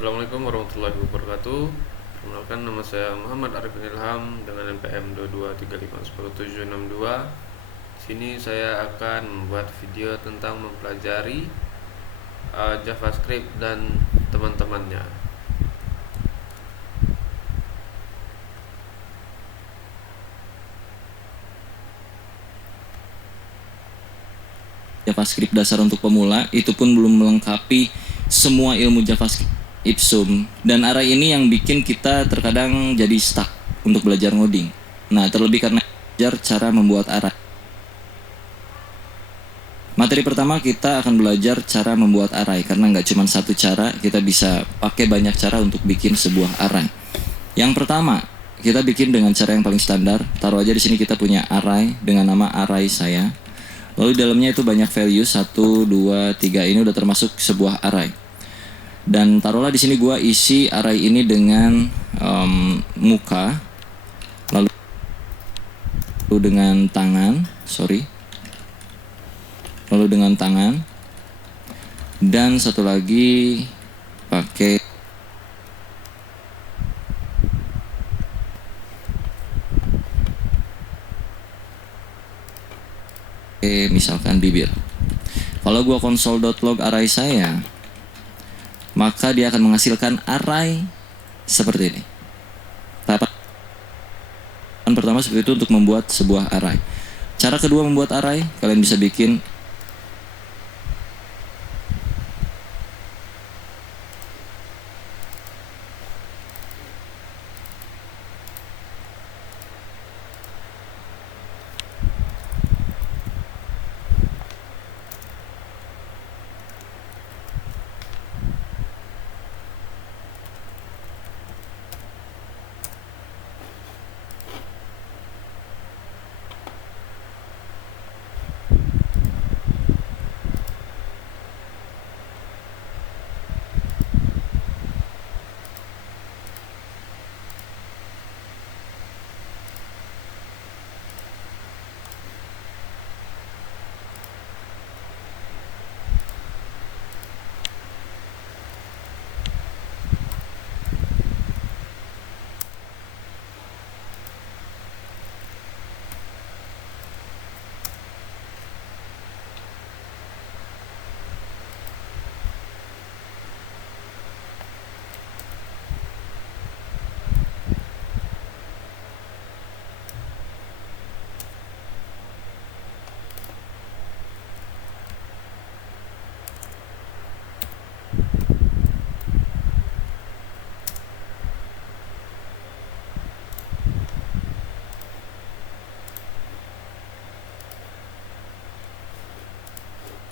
Assalamualaikum warahmatullahi wabarakatuh. Perkenalkan, nama saya Muhammad Arifin Ilham dengan NPM 223510762. Di sini saya akan membuat video tentang mempelajari JavaScript dan teman-temannya. JavaScript dasar untuk pemula itu pun belum melengkapi semua ilmu JavaScript ipsum, dan array ini yang bikin kita terkadang jadi stuck untuk belajar ngoding. Nah, terlebih karena belajar cara membuat array. Materi pertama kita akan belajar cara membuat array, karena nggak cuma satu cara, kita bisa pakai banyak cara untuk bikin sebuah array. Yang pertama, kita bikin dengan cara yang paling standar. Taruh aja di sini kita punya array dengan nama array saya. Lalu di dalamnya itu banyak value 1, 2, 3, ini udah termasuk sebuah array. Dan taruhlah di sini gua isi array ini dengan muka, lalu dengan tangan, lalu dengan tangan, dan satu lagi pakai misalkan bibir. Kalau gua console.log array saya, maka dia akan menghasilkan array seperti ini. Tahapan pertama seperti itu untuk membuat sebuah array. Cara kedua membuat array, kalian bisa bikin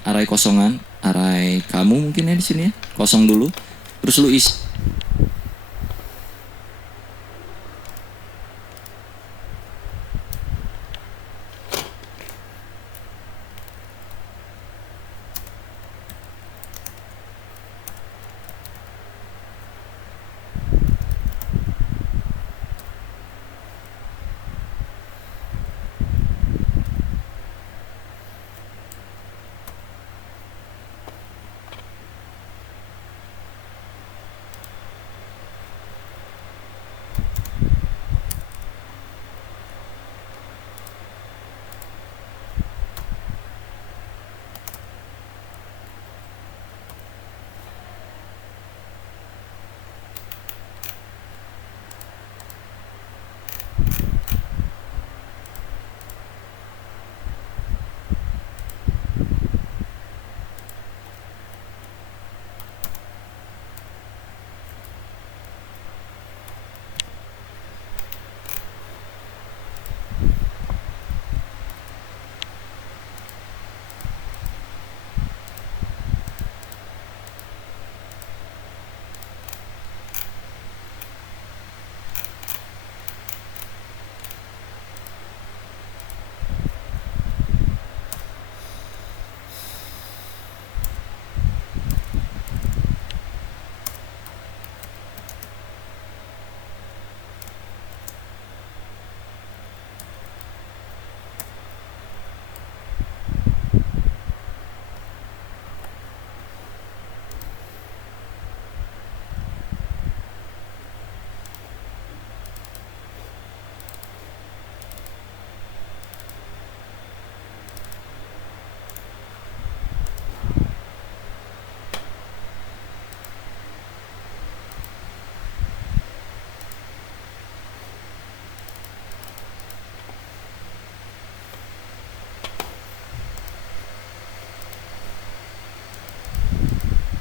array kosongan, array kamu mungkin ya di sini ya, kosong dulu, terus lu isi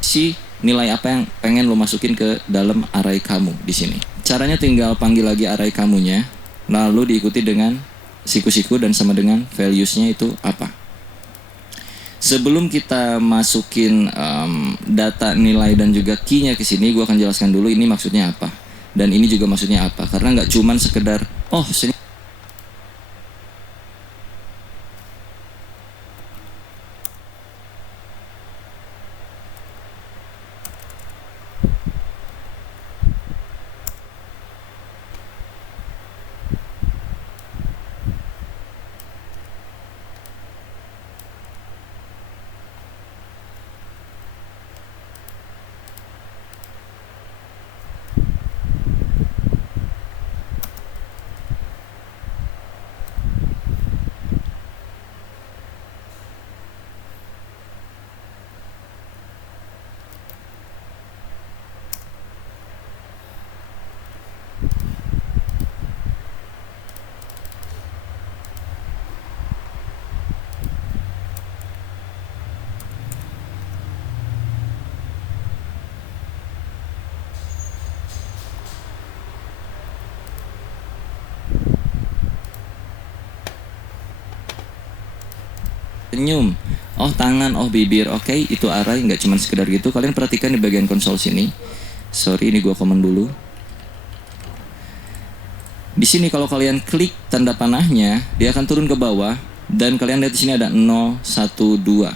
seleksi nilai apa yang pengen lo masukin ke dalam array kamu di sini. Caranya tinggal panggil lagi array kamunya, lalu diikuti dengan siku-siku dan sama dengan values-nya itu apa. Sebelum kita masukin data nilai dan juga key-nya ke sini, gue akan jelaskan dulu ini maksudnya apa dan ini juga maksudnya apa. Karena nggak cuman sekedar senyum, oh tangan, oh bibir, oke, itu array, nggak cuma sekedar gitu. Kalian perhatikan di bagian konsol sini. Sorry, ini gua komen dulu. Di sini kalau kalian klik tanda panahnya, dia akan turun ke bawah dan kalian lihat di sini ada 0, 1, 2.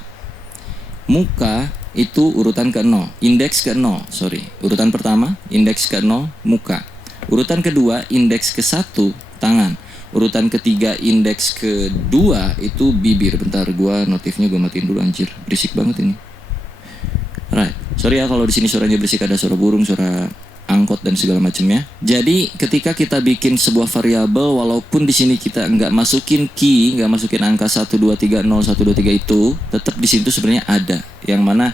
Muka itu urutan ke-0, indeks ke-0, sorry. Urutan pertama, indeks ke-0, muka. Urutan kedua, indeks ke-1, tangan. Urutan ketiga, indeks kedua itu bibir. Bentar, notifnya gua matiin dulu, anjir. Berisik banget ini. Right. Sorry ya kalau di sini suaranya berisik, ada suara burung, suara angkot dan segala macamnya. Jadi ketika kita bikin sebuah variabel, walaupun di sini kita nggak masukin key, nggak masukin angka 1 2 3 0 1 2 3 itu, tetap di situ sebenarnya ada yang mana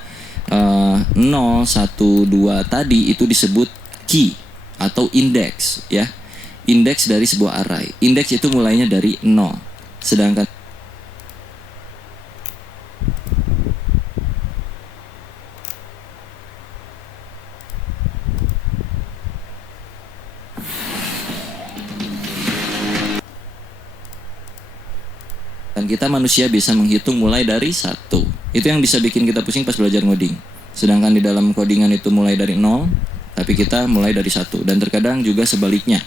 0 1 2 tadi itu disebut key atau indeks ya. Indeks dari sebuah array. Indeks itu mulainya dari 0. Sedangkan kita manusia bisa menghitung mulai dari 1. Itu yang bisa bikin kita pusing pas belajar ngoding. Sedangkan di dalam codingan itu mulai dari 0, tapi kita mulai dari 1. Dan terkadang juga sebaliknya.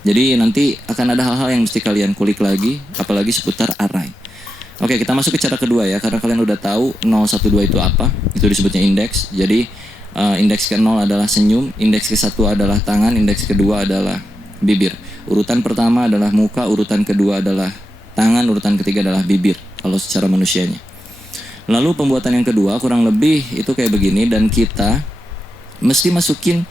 Jadi nanti akan ada hal-hal yang mesti kalian kulik lagi, apalagi seputar array. Oke, kita masuk ke cara kedua ya, karena kalian udah tahu 0, 1, 2 itu apa. Itu disebutnya indeks. Jadi indeks ke-0 adalah senyum, indeks ke-1 adalah tangan, indeks kedua adalah bibir. Urutan pertama adalah muka, urutan kedua adalah tangan, urutan ketiga adalah bibir kalau secara manusianya. Lalu pembuatan yang kedua kurang lebih itu kayak begini, dan kita mesti masukin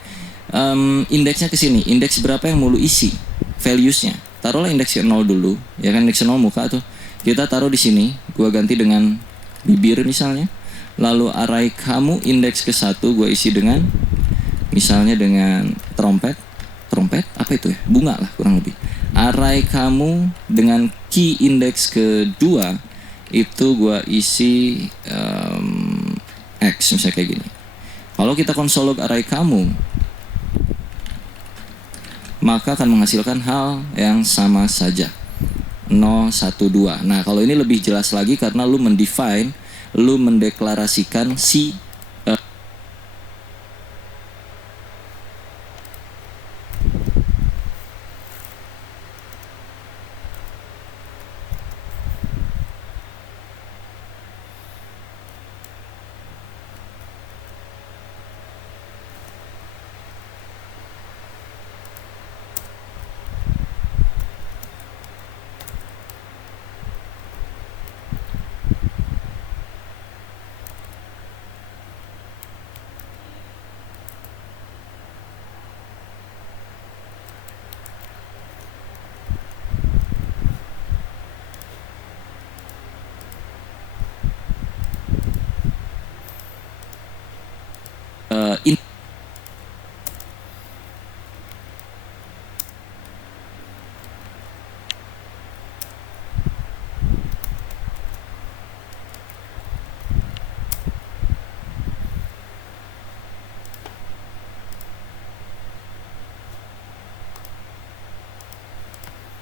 indeksnya ke sini. Indeks berapa yang mau lu isi? Values-nya. Taruhlah indeks ke 0 dulu, ya kan, indeks 0 muka tuh. Kita taruh di sini, gua ganti dengan bibir misalnya. Lalu array kamu indeks ke 1 gua isi dengan misalnya dengan trompet apa itu ya? Bunga lah kurang lebih. Array kamu dengan key indeks kedua itu gua isi X misalnya kayak gini. Kalau kita konsol log array kamu, maka akan menghasilkan hal yang sama saja, 0, 1, 2. Nah kalau ini lebih jelas lagi karena lu mendefine, lu mendeklarasikan si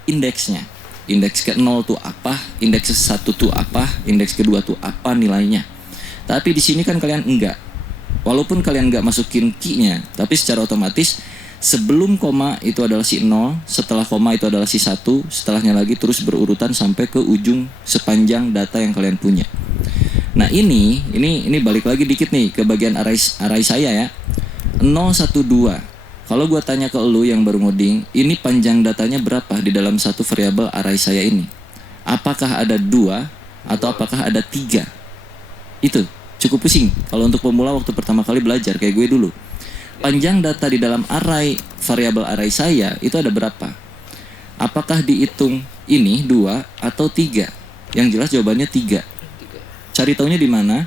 indeksnya. Indeks ke 0 tuh apa, indeks ke 1 tuh apa, indeks kedua tuh apa nilainya. Tapi di sini kan kalian enggak. Walaupun kalian enggak masukin key-nya, tapi secara otomatis sebelum koma itu adalah si 0, setelah koma itu adalah si 1, setelahnya lagi terus berurutan sampai ke ujung sepanjang data yang kalian punya. Nah, ini balik lagi dikit nih ke bagian array saya ya. 0, 1, 2. Kalau gue tanya ke lu yang baru ngoding, ini panjang datanya berapa di dalam satu variabel array saya ini? Apakah ada 2 atau apakah ada 3? Itu cukup pusing kalau untuk pemula waktu pertama kali belajar kayak gue dulu. Panjang data di dalam array variabel array saya itu ada berapa? Apakah dihitung ini 2 atau 3? Yang jelas jawabannya 3. Cari taunya di mana?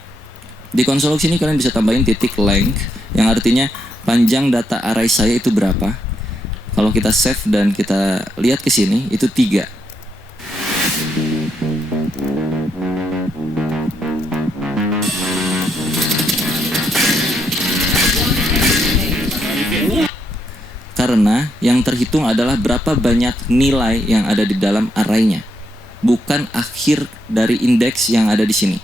Di konsol sini kalian bisa tambahin titik length yang artinya panjang data array saya itu berapa. Kalau kita save dan kita lihat ke sini itu 3. Karena yang terhitung adalah berapa banyak nilai yang ada di dalam arraynya, bukan akhir dari indeks yang ada di sini.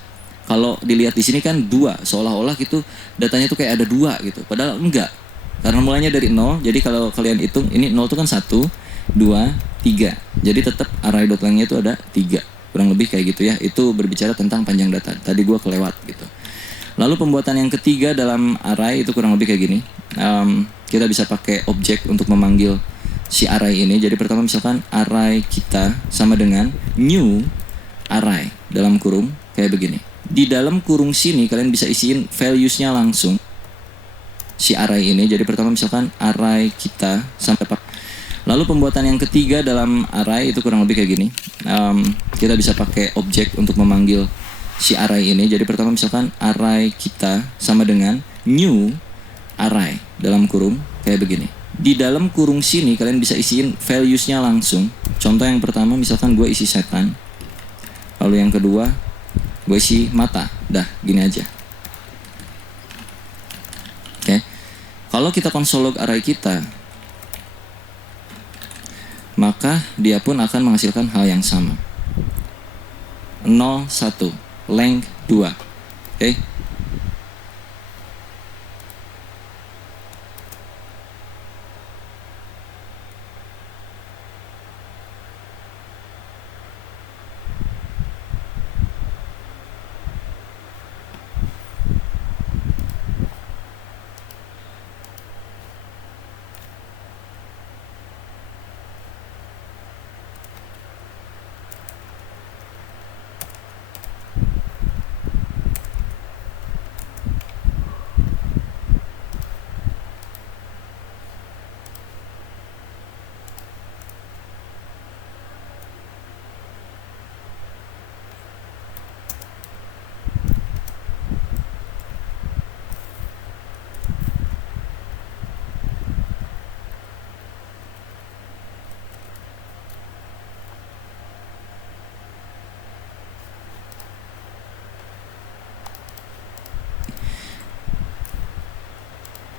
Kalau dilihat di sini kan 2, seolah-olah gitu datanya tuh kayak ada 2 gitu. Padahal enggak. Karena mulainya dari 0, jadi kalau kalian hitung ini 0 itu kan 1, 2, 3. Jadi tetap array.length-nya itu ada 3. Kurang lebih kayak gitu ya. Itu berbicara tentang panjang data. Tadi gua kelewat gitu. Lalu pembuatan yang ketiga dalam array itu kurang lebih kayak gini. Kita bisa pakai objek untuk memanggil si array ini. Jadi pertama misalkan array kita sama dengan new array dalam kurung kayak begini. Di dalam kurung sini kalian bisa isiin values-nya langsung si array ini. Jadi pertama misalkan array kita sampai lalu pembuatan yang ketiga dalam array itu kurang lebih kayak gini. Kita bisa pakai objek untuk memanggil si array ini. Jadi pertama misalkan array kita sama dengan new array dalam kurung kayak begini. Di dalam kurung sini kalian bisa isiin values-nya langsung. Contoh yang pertama misalkan gue isi setan. Lalu yang kedua gue isi mata. Dah, gini aja. Oke. Kalau kita konsol log array kita, maka dia pun akan menghasilkan hal yang sama. 0, 1, length 2. Oke.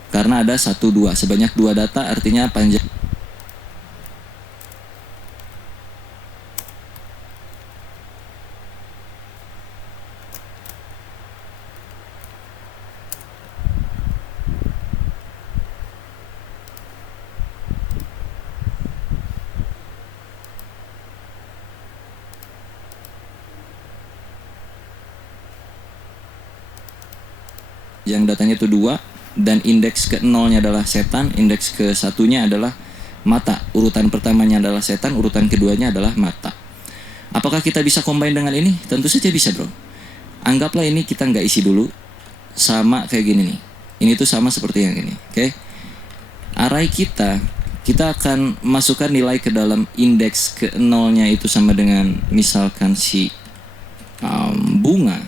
Karena ada 1, 2, sebanyak 2 data artinya panjang. Yang datanya itu 2 dan indeks ke 0-nya adalah setan, indeks ke 1-nya adalah mata. Urutan pertamanya adalah setan, urutan keduanya adalah mata. Apakah kita bisa combine dengan ini? Tentu saja bisa, bro. Anggaplah ini kita nggak isi dulu, sama kayak gini nih. Ini tuh sama seperti yang ini, oke? Array kita akan masukkan nilai ke dalam indeks ke 0-nya itu sama dengan misalkan si bunga.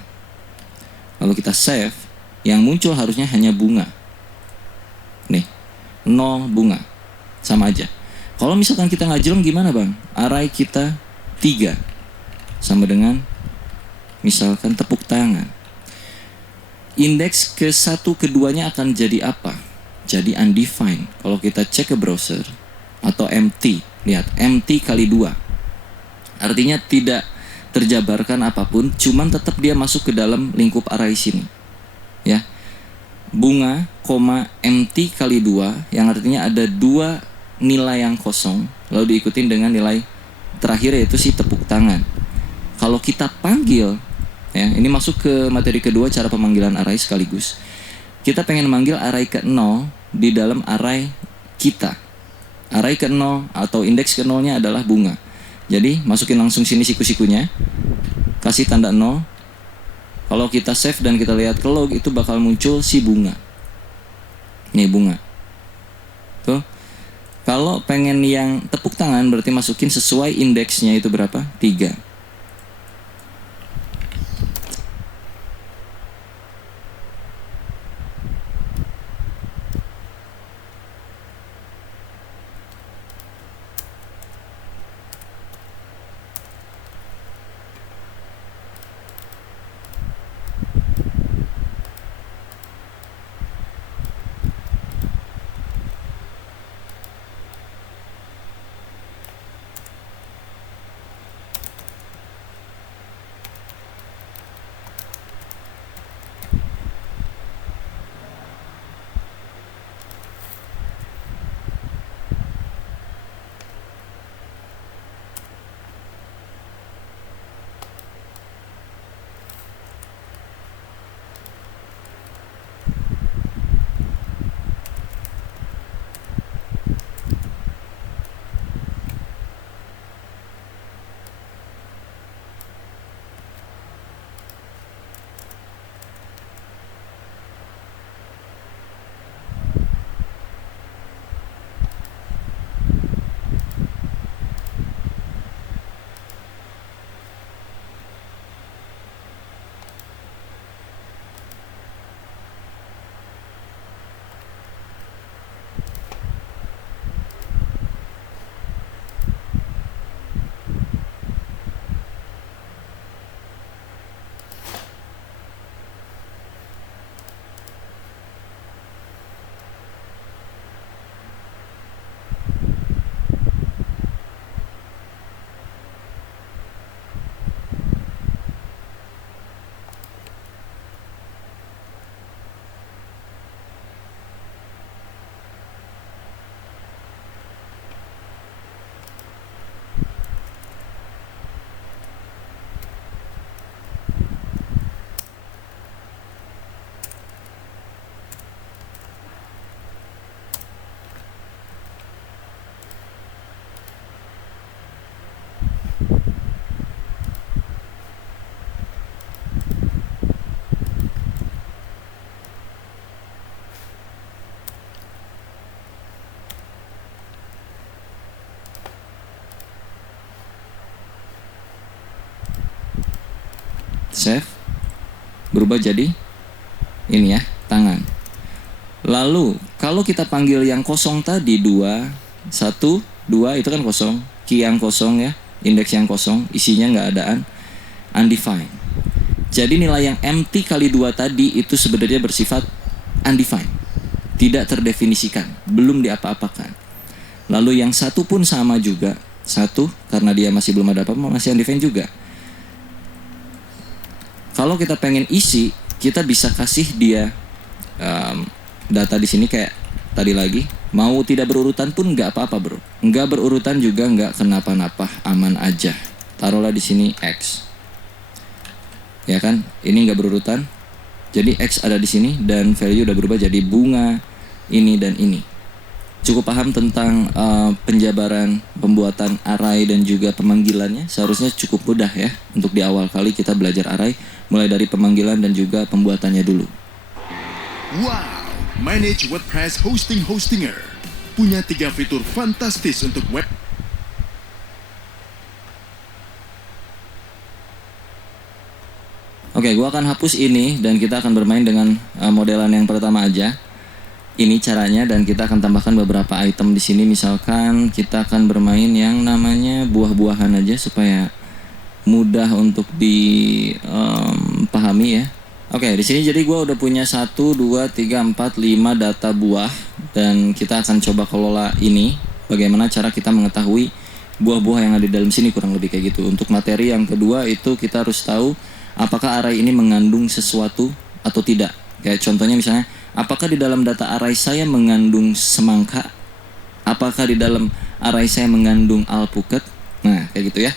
Lalu kita save, yang muncul harusnya hanya bunga. Nih, 0 bunga. Sama aja. Kalau misalkan kita ngajeleng gimana, Bang? Array kita 3 sama dengan misalkan tepuk tangan. Indeks ke 1 keduanya akan jadi apa? Jadi undefined. Kalau kita cek ke browser, atau empty. Lihat, empty kali 2. Artinya tidak terjabarkan apapun, cuman tetap dia masuk ke dalam lingkup array sini. Ya. Bunga, empty kali 2, yang artinya ada 2 nilai yang kosong, lalu diikutin dengan nilai terakhir yaitu si tepuk tangan. Kalau kita panggil, ya, ini masuk ke materi kedua, cara pemanggilan array sekaligus. Kita pengen manggil array ke-0 di dalam array kita. Array ke-0 atau indeks ke-0-nya adalah bunga. Jadi masukin langsung sini siku-sikunya, kasih tanda 0. Kalau kita save dan kita lihat ke log, itu bakal muncul si bunga. Nih bunga. Tuh. Kalau pengen yang tepuk tangan berarti masukin sesuai indeksnya itu berapa? 3. Save. Berubah jadi ini ya, tangan. Lalu kalau kita panggil yang kosong tadi 2, 1, 2 itu kan kosong, key yang kosong ya, indeks yang kosong, isinya nggak adaan, undefined. Jadi nilai yang empty kali 2 tadi itu sebenarnya bersifat undefined, tidak terdefinisikan, belum diapa-apakan. Lalu yang 1 pun sama juga, 1 karena dia masih belum ada apa-apa, masih undefined juga. Kalau kita pengen isi, kita bisa kasih dia data di sini kayak tadi lagi. Mau tidak berurutan pun nggak apa-apa bro. Nggak berurutan juga nggak kenapa-napa, aman aja. Taruhlah di sini X. Ya kan? Ini nggak berurutan. Jadi X ada di sini dan value udah berubah jadi bunga ini dan ini. Cukup paham tentang penjabaran, pembuatan array dan juga pemanggilannya. Seharusnya cukup mudah ya untuk di awal kali kita belajar array, mulai dari pemanggilan dan juga pembuatannya dulu. Wow, Manage WordPress Hostinger punya 3 fitur fantastis untuk web. Oke, gua akan hapus ini dan kita akan bermain dengan modelan yang pertama aja. Ini caranya dan kita akan tambahkan beberapa item di sini. Misalkan kita akan bermain yang namanya buah-buahan aja supaya mudah untuk dipahami ya. Oke, di sini jadi gue udah punya 1, 2, 3, 4, 5 data buah dan kita akan coba kelola ini bagaimana cara kita mengetahui buah-buah yang ada di dalam sini, kurang lebih kayak gitu. Untuk materi yang kedua itu kita harus tahu apakah array ini mengandung sesuatu atau tidak. Kayak contohnya misalnya, apakah di dalam data array saya mengandung semangka? Apakah di dalam array saya mengandung alpukat? Nah, kayak gitu ya.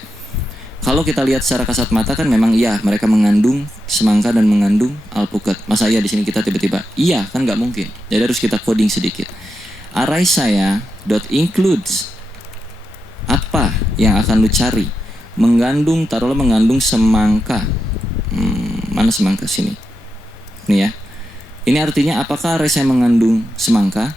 Kalau kita lihat secara kasat mata kan memang iya, mereka mengandung semangka dan mengandung alpukat. Masa iya di sini kita tiba-tiba iya, kan nggak mungkin. Jadi harus kita coding sedikit. Array saya dot includes, apa yang akan lu cari? Mengandung, taruhlah mengandung semangka. Mana semangka sini? Nih ya. Ini artinya apakah array saya mengandung semangka?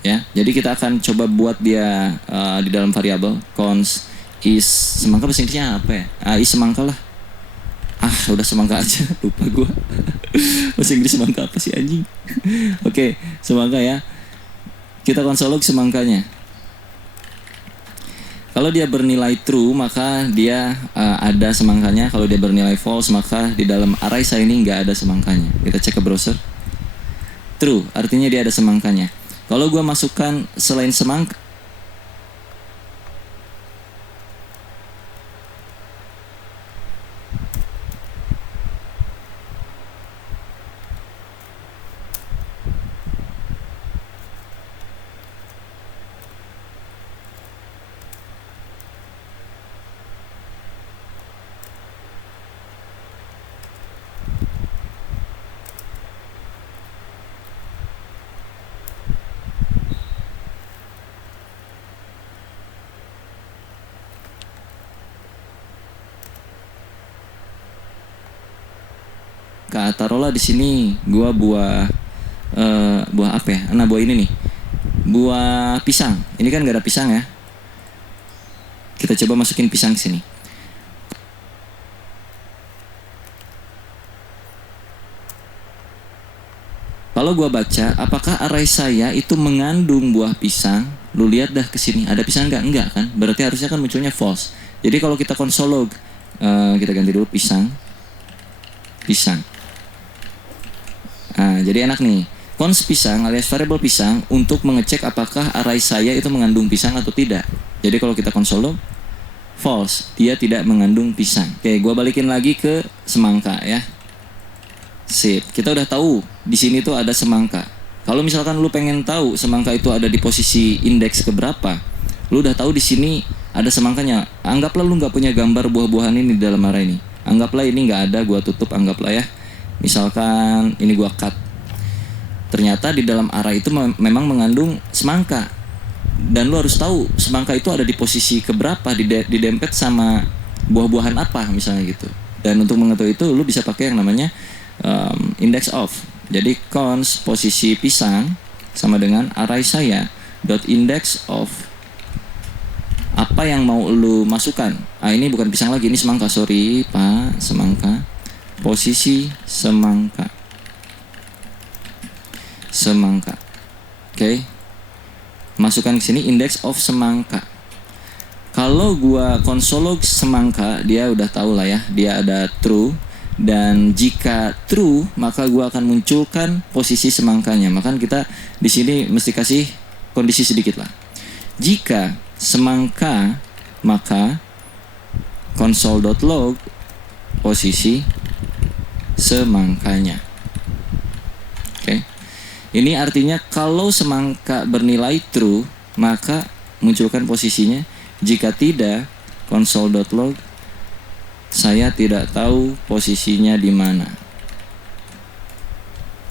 Ya. Jadi kita akan coba buat dia di dalam variabel const is semangka, bahasa Inggrisnya apa ya? Is semangka lah. Udah semangka aja, lupa gue. Bahasa Inggris semangka apa sih anjing? Oke, semangka ya. Kita konsolog semangkanya. Kalau dia bernilai true, maka dia ada semangkanya. Kalau dia bernilai false, maka di dalam array saya ini nggak ada semangkanya. Kita cek ke browser. True, artinya dia ada semangkanya. Kalau gue masukkan selain semangka, taruhlah di sini gua buah apa ya? Nah, buah ini nih. Buah pisang. Ini kan gak ada pisang ya. Kita coba masukin pisang ke sini. Kalau gua baca, apakah array saya itu mengandung buah pisang? Lu lihat dah ke sini, ada pisang nggak? Enggak kan? Berarti harusnya kan munculnya false. Jadi kalau kita console log, kita ganti dulu pisang. Nah, jadi enak nih. Const pisang alias variable pisang untuk mengecek apakah array saya itu mengandung pisang atau tidak. Jadi kalau kita console log, false, dia tidak mengandung pisang. Oke, gua balikin lagi ke semangka ya. Sip, kita udah tahu di sini tuh ada semangka. Kalau misalkan lu pengen tahu semangka itu ada di posisi indeks keberapa, lu udah tahu di sini ada semangkanya. Anggaplah lu nggak punya gambar buah-buahan ini di dalam array ini. Anggaplah ini nggak ada, gua tutup, anggaplah ya. Misalkan ini gua cut. Ternyata di dalam array itu memang mengandung semangka. Dan lu harus tahu semangka itu ada di posisi keberapa, didempet sama buah-buahan apa misalnya gitu. Dan untuk mengetahui itu lu bisa pakai yang namanya index of. Jadi const posisi pisang sama dengan array saya dot index of apa yang mau lu masukkan. Ini bukan pisang lagi, ini semangka, sorry Pak, semangka. Posisi semangka. Oke. Masukkan ke sini index of semangka. Kalau gua console log semangka, dia udah tahu lah ya, dia ada true. Dan jika true, maka gua akan munculkan posisi semangkanya. Maka kita di sini mesti kasih kondisi sedikit lah. Jika semangka, maka console.log posisi semangkanya. Oke. Ini artinya kalau semangka bernilai true, maka munculkan posisinya. Jika tidak, console.log saya tidak tahu posisinya di mana.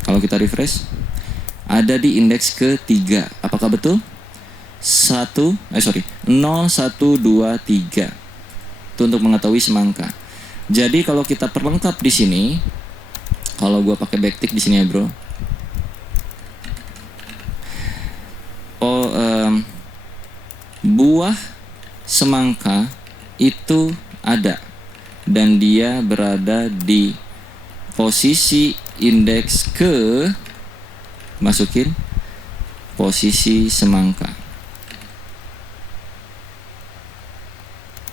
Kalau kita refresh, ada di indeks ketiga. Apakah betul? 0, 1, 2, 3. Itu untuk mengetahui semangka. Jadi kalau kita perlengkap di sini, kalau gua pakai backtick di sini ya, bro. Buah semangka itu ada dan dia berada di posisi indeks ke, masukin posisi semangka.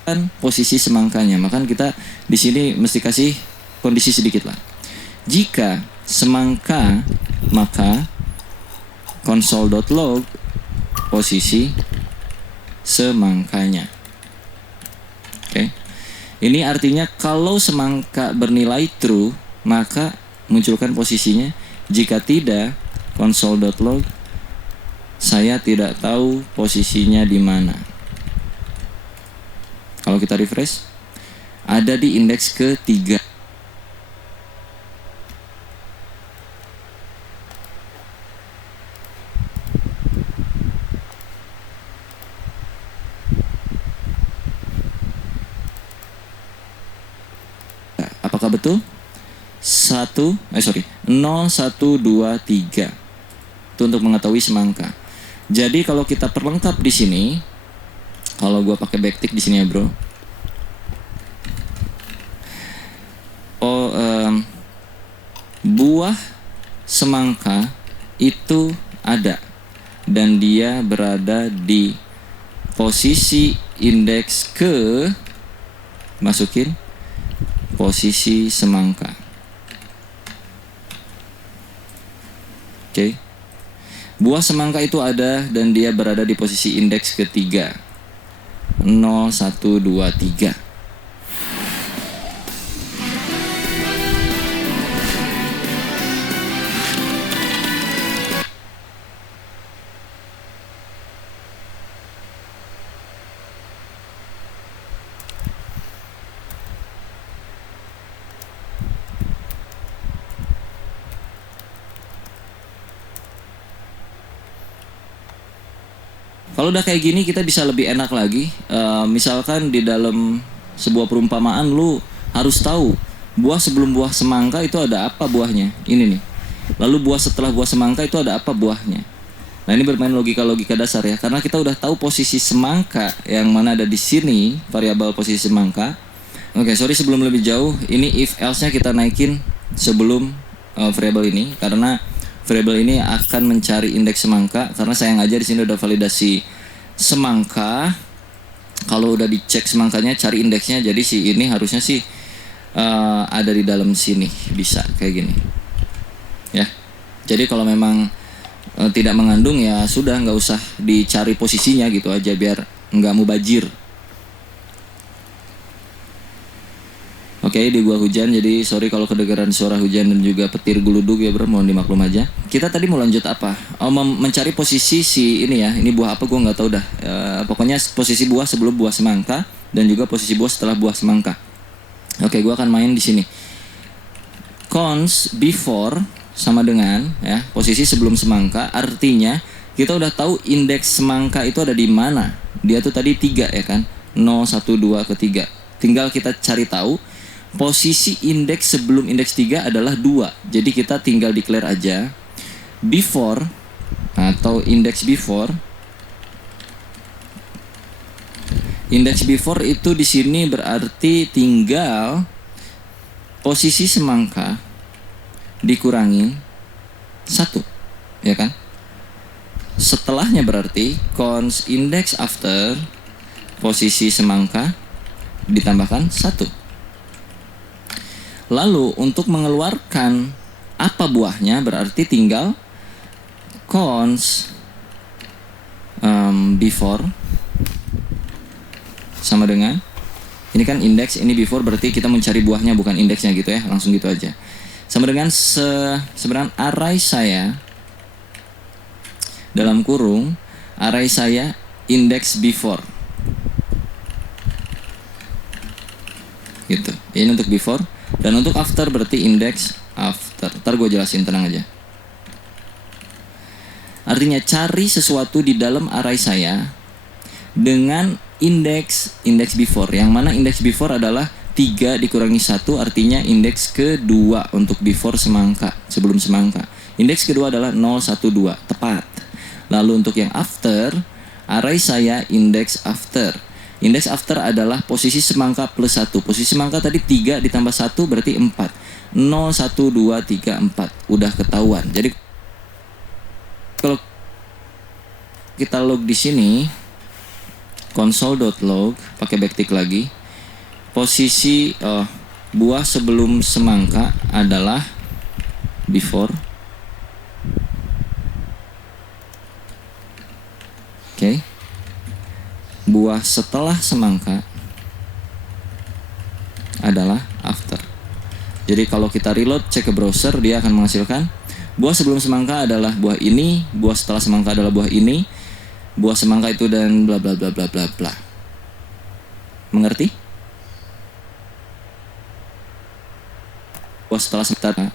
Kan posisi semangkanya, maka kita di sini mesti kasih kondisi sedikit lah. Jika semangka, maka console.log posisi semangkanya. Oke. Ini artinya kalau semangka bernilai true, maka munculkan posisinya. Jika tidak, console.log, saya tidak tahu posisinya di mana. Kalau kita refresh, ada di indeks ketiga. Apakah betul? 0123. Itu untuk mengetahui semangka. Jadi kalau kita perlengkap di sini, kalau gua pakai backtick di sini ya, bro. Buah semangka itu ada dan dia berada di posisi indeks ke, masukin posisi semangka. Oke. Buah semangka itu ada dan dia berada di posisi indeks ketiga. 0123. Kalau udah kayak gini kita bisa lebih enak lagi. Misalkan di dalam sebuah perumpamaan lu harus tahu buah sebelum buah semangka itu ada apa buahnya. Ini nih. Lalu buah setelah buah semangka itu ada apa buahnya. Nah ini bermain logika-logika dasar ya. Karena kita udah tahu posisi semangka yang mana ada di sini, variabel posisi semangka. Oke, sorry sebelum lebih jauh, ini if else-nya kita naikin sebelum variabel ini karena variabel ini akan mencari indeks semangka karena sayang aja di sini udah validasi semangka. Kalau udah dicek semangkanya cari indeksnya, jadi si ini harusnya sih ada di dalam sini, bisa kayak gini ya. Jadi kalau memang tidak mengandung ya sudah, nggak usah dicari posisinya gitu aja biar nggak mubazir. Oke, di gua hujan, jadi sorry kalau kedengaran suara hujan dan juga petir guludug ya bro, mohon dimaklum aja. Kita tadi mau lanjut apa? Mencari posisi si ini ya, ini buah apa gua nggak tahu dah. Pokoknya posisi buah sebelum buah semangka dan juga posisi buah setelah buah semangka. Oke, gua akan main di sini. Cons before sama dengan ya posisi sebelum semangka, artinya kita udah tahu indeks semangka itu ada di mana. Dia tuh tadi 3 ya kan, 0, 1, 2 ke 3. Tinggal kita cari tahu posisi indeks sebelum indeks 3 adalah 2. Jadi kita tinggal declare aja before atau index before. Index before itu di sini berarti tinggal posisi semangka dikurangin 1, ya kan? Setelahnya berarti cons index after posisi semangka ditambahkan 1. Lalu untuk mengeluarkan apa buahnya berarti tinggal cons before sama dengan ini kan indeks, ini before berarti kita mencari buahnya bukan indeksnya gitu ya, langsung gitu aja. Sama dengan sebenarnya array saya dalam kurung array saya index before gitu. Ini untuk before. Dan untuk after berarti index after. Ntar gue jelasin, tenang aja. Artinya cari sesuatu di dalam array saya dengan indeks before. Yang mana indeks before adalah 3 dikurangi 1, artinya indeks kedua untuk before semangka, sebelum semangka. Indeks kedua adalah 012, tepat. Lalu untuk yang after, array saya indeks after. Indeks after adalah posisi semangka plus 1. Posisi semangka tadi 3 ditambah 1 berarti 4. 0, 1, 2, 3, 4. Udah ketahuan. Jadi kalau kita log di sini console.log pakai backtick lagi. Posisi buah sebelum semangka adalah before. Oke. buah setelah semangka adalah after. Jadi kalau kita reload cek ke browser, dia akan menghasilkan buah sebelum semangka adalah buah ini, buah setelah semangka adalah buah ini, buah semangka itu dan bla bla bla bla bla bla. Mengerti? Buah setelah semangka.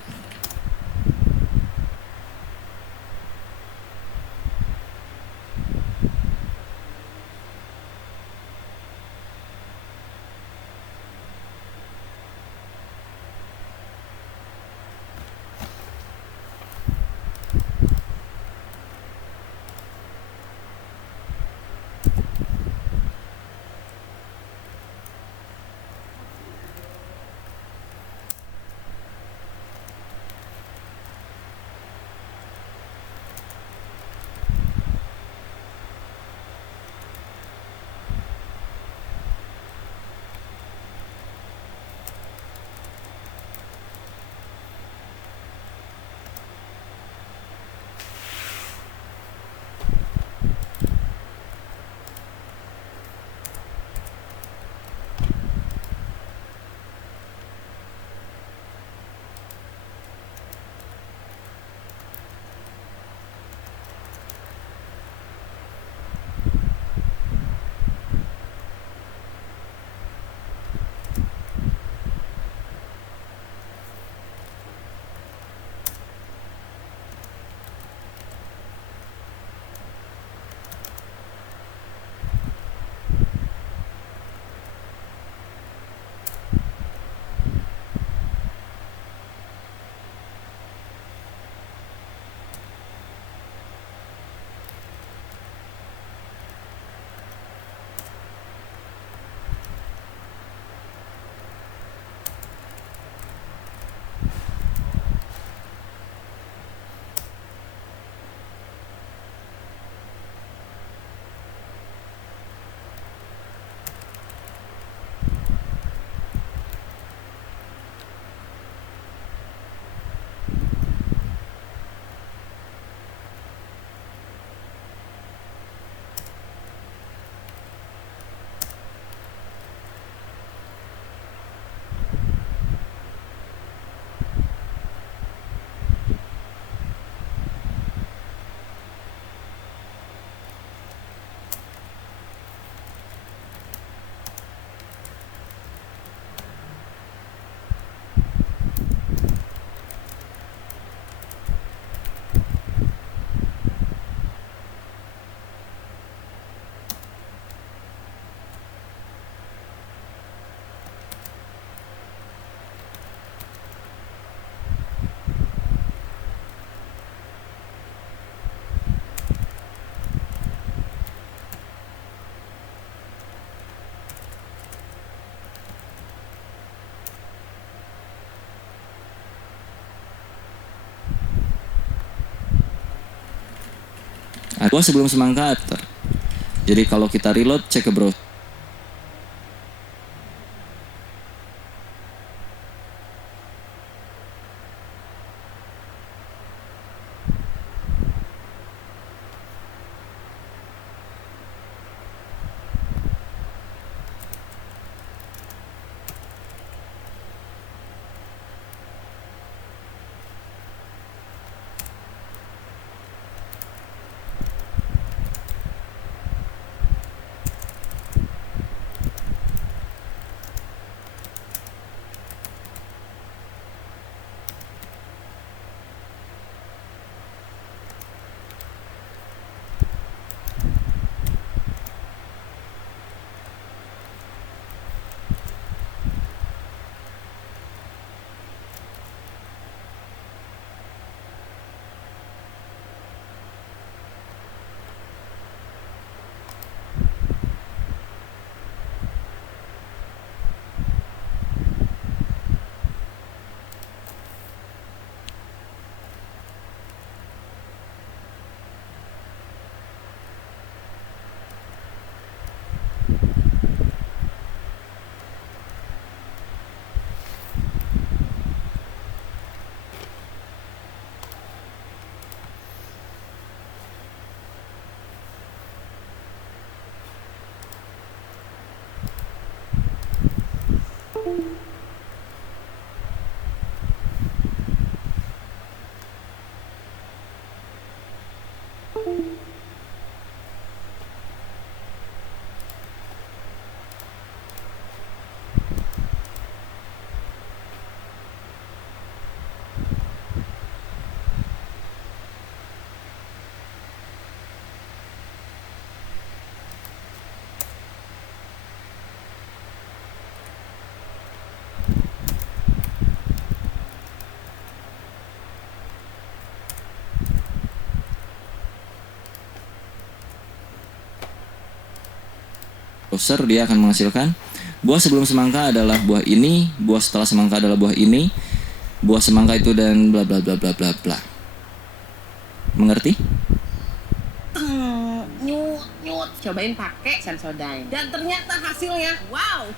Buah sebelum semangka after. Jadi kalau kita reload cek ke browser. browser dia akan menghasilkan buah sebelum semangka adalah buah ini, buah setelah semangka adalah buah ini, buah semangka itu dan bla bla bla bla bla bla. Mengerti? Nyut. Cobain pakai Sensodyne dan ternyata hasilnya wow.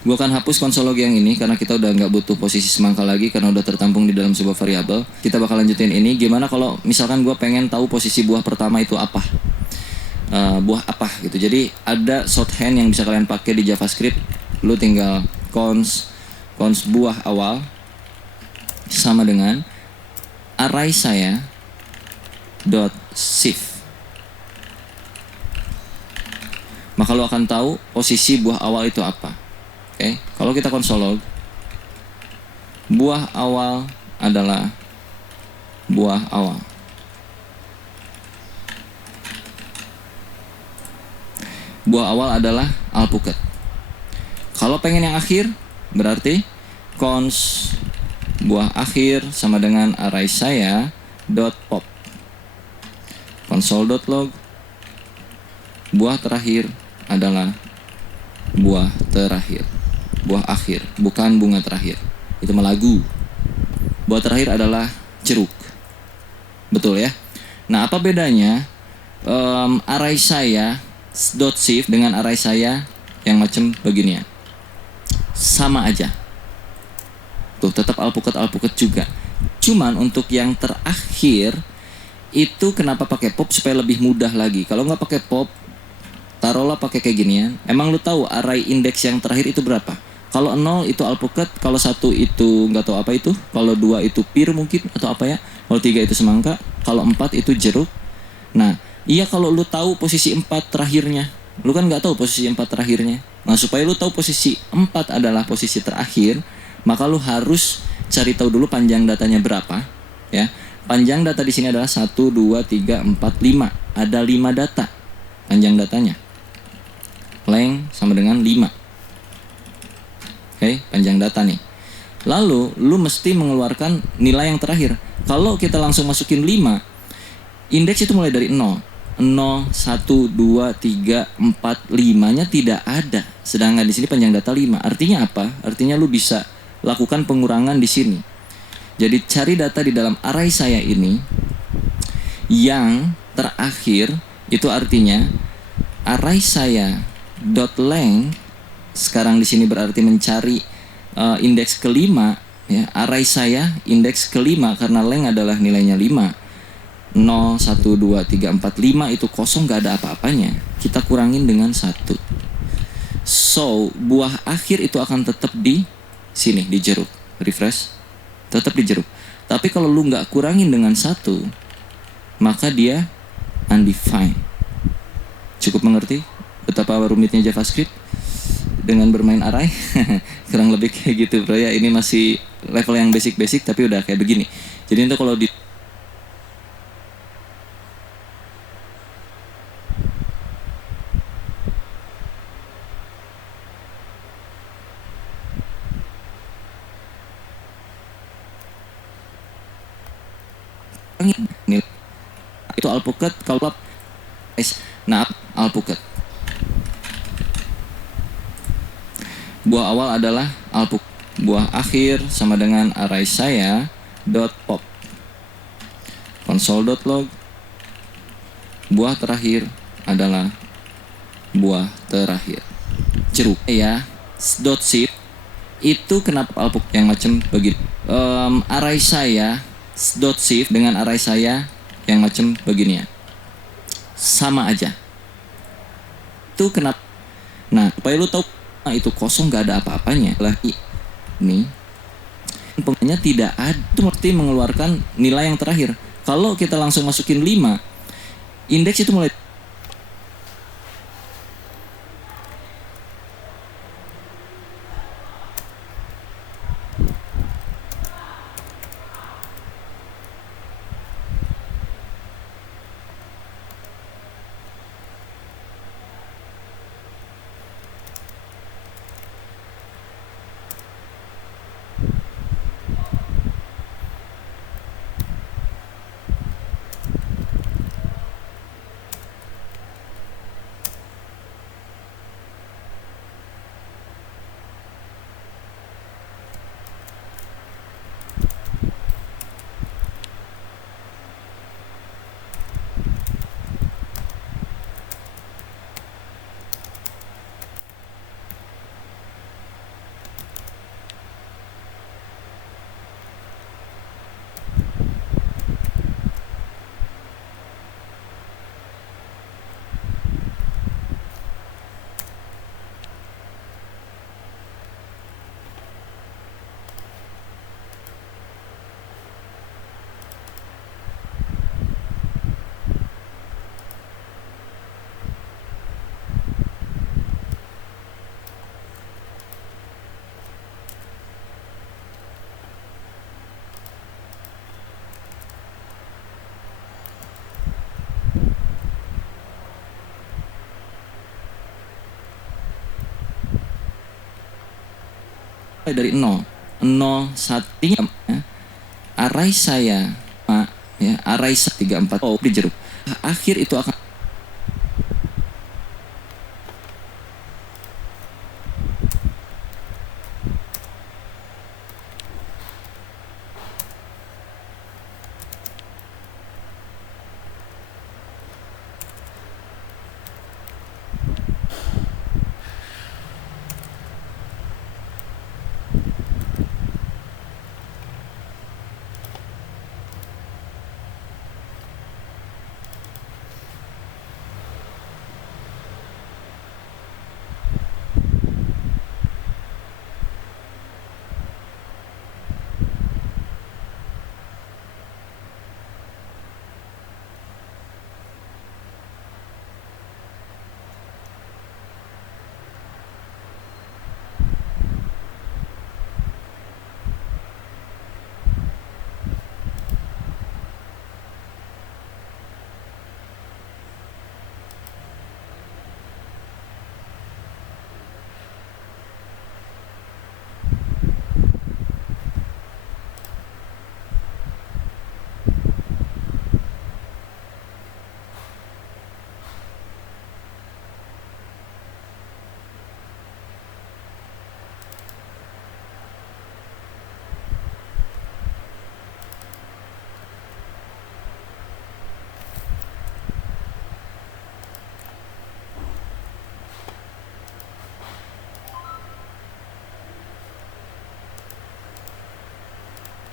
Gue akan hapus konsolog yang ini karena kita udah nggak butuh posisi semangka lagi karena udah tertampung di dalam sebuah variabel. Kita bakal lanjutin ini. Gimana kalau misalkan gue pengen tahu posisi buah pertama itu apa? Buah apa gitu. Jadi ada shorthand yang bisa kalian pakai di JavaScript. Lu tinggal cons buah awal sama dengan array saya dot shift. Maka lu akan tahu posisi buah awal itu apa. Oke, kalau kita konsol log, buah awal adalah buah awal. Buah awal adalah alpukat. Kalau pengen yang akhir, berarti cons buah akhir sama dengan array saya dot pop. Console.log, buah terakhir adalah buah terakhir. Buah akhir, bukan bunga terakhir. Itu mah lagu. Buah terakhir adalah jeruk. Betul ya? Nah, apa bedanya array saya dot shift dengan array saya yang macam beginian? Sama aja. Tuh, tetap alpukat juga. Cuman untuk yang terakhir itu kenapa pakai pop supaya lebih mudah lagi. Kalau nggak pakai pop, taruhlah pakai kayak ginian. Emang lu tahu array index yang terakhir itu berapa? Kalau 0 itu alpukat, kalau 1 itu nggak tahu apa itu, kalau 2 itu pir mungkin atau apa ya, kalau 3 itu semangka, kalau 4 itu jeruk. Nah, iya kalau lu tahu posisi 4 terakhirnya, lu kan nggak tahu posisi 4 terakhirnya. Nah, supaya lu tahu posisi 4 adalah posisi terakhir, maka lu harus cari tahu dulu panjang datanya berapa, ya. Panjang data di sini adalah 1, 2, 3, 4, 5. Ada 5 data panjang datanya. Length sama dengan 5. Oke, panjang data nih. Lalu, lu mesti mengeluarkan nilai yang terakhir. Kalau kita langsung masukin 5, indeks itu mulai dari 0. 0, 1, 2, 3, 4, 5-nya tidak ada. Sedangkan di sini panjang data 5. Artinya apa? Artinya lu bisa lakukan pengurangan di sini. Jadi cari data di dalam array saya ini yang terakhir, itu artinya array saya dot length sekarang di sini berarti mencari indeks kelima, ya. Array saya indeks kelima karena length adalah nilainya 5. 0, 1, 2, 3, 4, 5 itu kosong, gak ada apa-apanya. Kita kurangin dengan 1. So, buah akhir itu akan tetap di sini, di jeruk. Refresh. Tetap di jeruk. Tapi kalau lu nggak kurangin dengan 1, maka dia undefined. Cukup mengerti betapa rumitnya JavaScript dengan bermain array? Kurang lebih kayak gitu, bro ya. Ini masih level yang basic-basic tapi udah kayak begini. Jadi itu kalau di itu alpukat, kalau nah alpukat. Buah awal adalah alpukat. Buah akhir sama dengan array saya dot pop. Console.log, buah terakhir adalah buah terakhir. Jeruk ya. Dot shift itu kenapa alpukat yang macam begini? Array saya dot shift dengan array saya yang macam begini ya. Sama aja. Itu kenapa? Nah, supaya lu tahu itu kosong, gak ada apa-apanya. Lagi ini pengennya tidak ada, itu mesti mengeluarkan nilai yang terakhir. Kalau kita langsung masukin 5, indeks itu mulai dari 0 1 ya, array saya ya, array 3 4 di jeruk akhir itu akan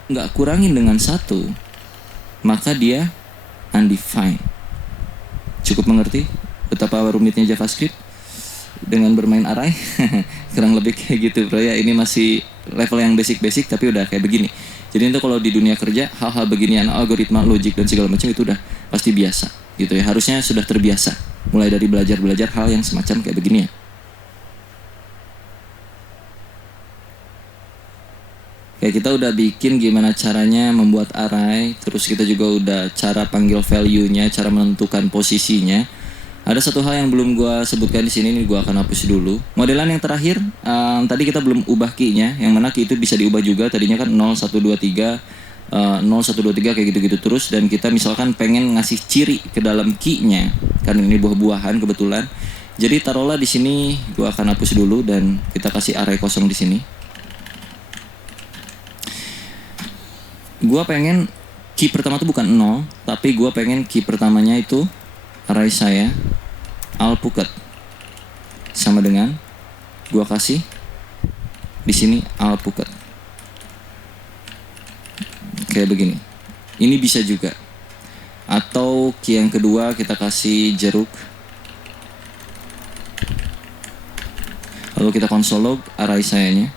nggak kurangin dengan 1, maka dia undefined. Cukup mengerti betapa rumitnya JavaScript dengan bermain array? Kurang lebih kayak gitu bro ya. Ini masih level yang basic-basic tapi udah kayak begini. Jadi itu kalau di dunia kerja hal-hal beginian, algoritma, logik dan segala macam itu udah pasti biasa gitu ya. Harusnya sudah terbiasa mulai dari belajar hal yang semacam kayak begini ya. Kayak kita udah bikin gimana caranya membuat array, terus kita juga udah cara panggil value-nya, cara menentukan posisinya. Ada satu hal yang belum gua sebutkan di sini, nih gua akan hapus dulu. Modelan yang terakhir, tadi kita belum ubah key-nya, yang mana key itu bisa diubah juga. Tadinya kan 0 1 2 3 0 1 2 3 kayak gitu-gitu terus, dan kita misalkan pengen ngasih ciri ke dalam key-nya karena ini buah-buahan kebetulan. Jadi taruhlah di sini gua akan hapus dulu dan kita kasih array kosong di sini. Gua pengen key pertama tuh bukan 0, tapi gua pengen key pertamanya itu array saya alpukat sama dengan gua kasih di sini alpukat kayak begini. Ini bisa juga, atau key yang kedua kita kasih jeruk, lalu kita console log array sayanya.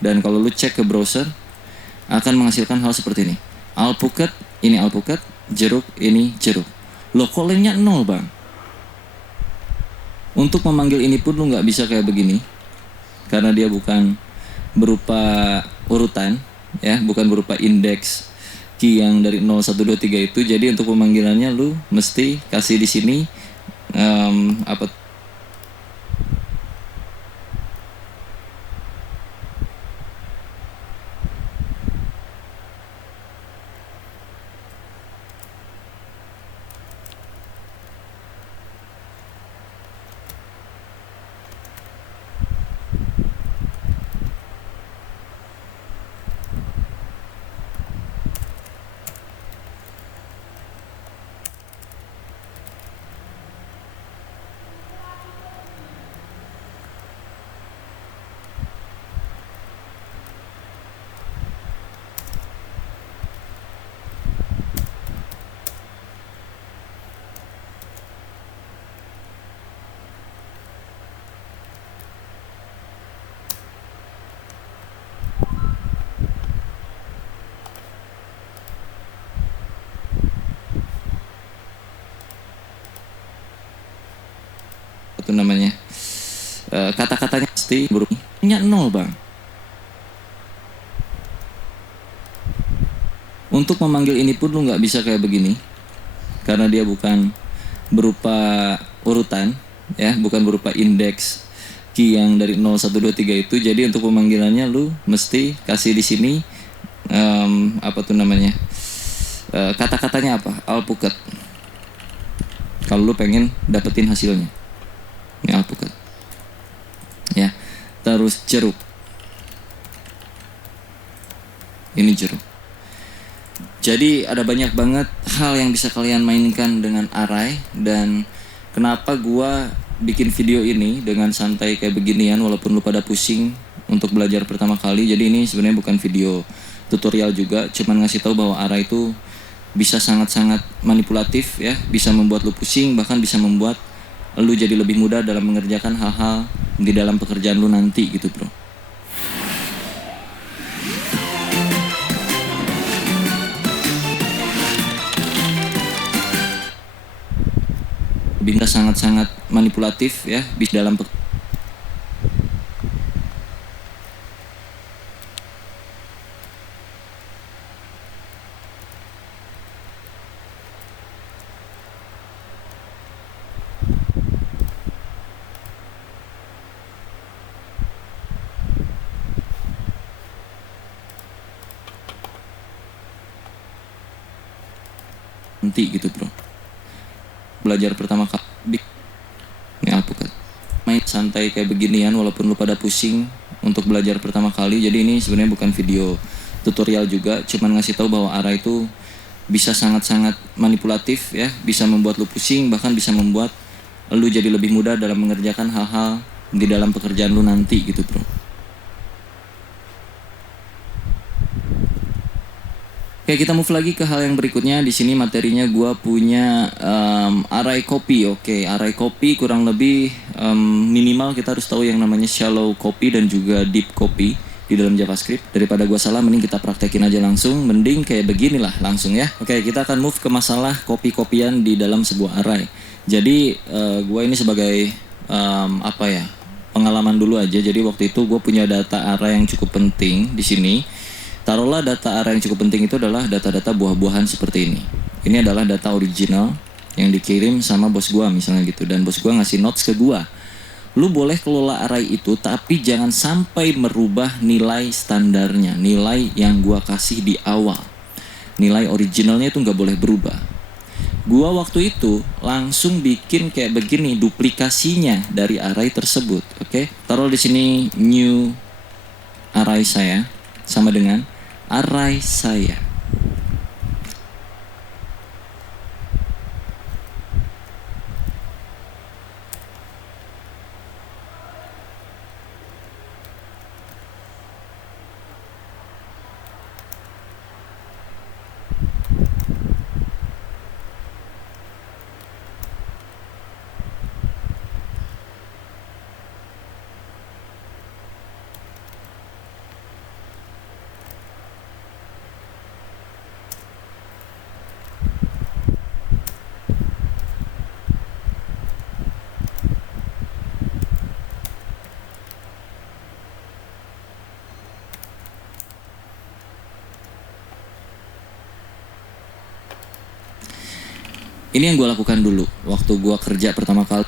Dan kalau lu cek ke browser akan menghasilkan hal seperti ini. Alpukat, ini alpukat, jeruk, ini jeruk. Loh kok lainnya 0 bang? Untuk memanggil ini pun lu gak bisa kayak begini, karena dia bukan berupa urutan ya, bukan berupa indeks key yang dari 0 1 2 3 itu. Jadi untuk pemanggilannya lu mesti kasih di sini apa itu namanya kata-katanya pasti berubahnya 0 bang. Untuk memanggil ini pun lu nggak bisa kayak begini, karena dia bukan berupa urutan ya, bukan berupa indeks key yang dari 0 1 2 3 itu. Jadi untuk pemanggilannya lu mesti kasih di sini apa tuh namanya? Kata-katanya apa? Alpukat. Kalau lu pengen dapetin hasilnya. Ini alpukat. Ya. Terus jeruk. Ini jeruk. Jadi ada banyak banget hal yang bisa kalian mainkan dengan array. Dan kenapa gua bikin video ini dengan santai kayak beginian walaupun lu pada pusing untuk belajar pertama kali. Jadi ini sebenarnya bukan video tutorial juga, cuman ngasih tahu bahwa array itu bisa sangat-sangat manipulatif ya, bisa membuat lu pusing, bahkan bisa membuat lu jadi lebih mudah dalam mengerjakan hal-hal di dalam pekerjaan lu nanti gitu, bro. Bisa sangat-sangat manipulatif ya di dalam nanti gitu, bro. Belajar pertama kali ini alpukat. Main santai kayak beginian walaupun lu pada pusing untuk belajar pertama kali. Jadi ini sebenarnya bukan video tutorial juga, cuman ngasih tahu bahwa array itu bisa sangat-sangat manipulatif ya, bisa membuat lu pusing, bahkan bisa membuat lu jadi lebih mudah dalam mengerjakan hal-hal di dalam pekerjaan lu nanti gitu, bro. Oke, kita move lagi ke hal yang berikutnya. Di sini materinya gua punya array copy. Oke, array copy kurang lebih minimal kita harus tahu yang namanya shallow copy dan juga deep copy di dalam JavaScript. Daripada gua salah, mending kita praktekin aja langsung. Mending kayak beginilah langsung ya. Oke, kita akan move ke masalah copy-copyan di dalam sebuah array. Jadi gua ini sebagai apa ya, pengalaman dulu aja. Jadi waktu itu gua punya data array yang cukup penting di sini. Taruhlah data array yang cukup penting itu adalah data-data buah-buahan seperti ini. Ini adalah data original yang dikirim sama bos gua misalnya gitu, dan bos gua ngasih notes ke gua. Lu boleh kelola array itu, tapi jangan sampai merubah nilai standarnya, nilai yang gua kasih di awal. Nilai originalnya itu nggak boleh berubah. Gua waktu itu langsung bikin kayak begini duplikasinya dari array tersebut. Oke, taruh di sini new array saya sama dengan array saya. Ini yang gue lakukan dulu waktu gue kerja pertama kali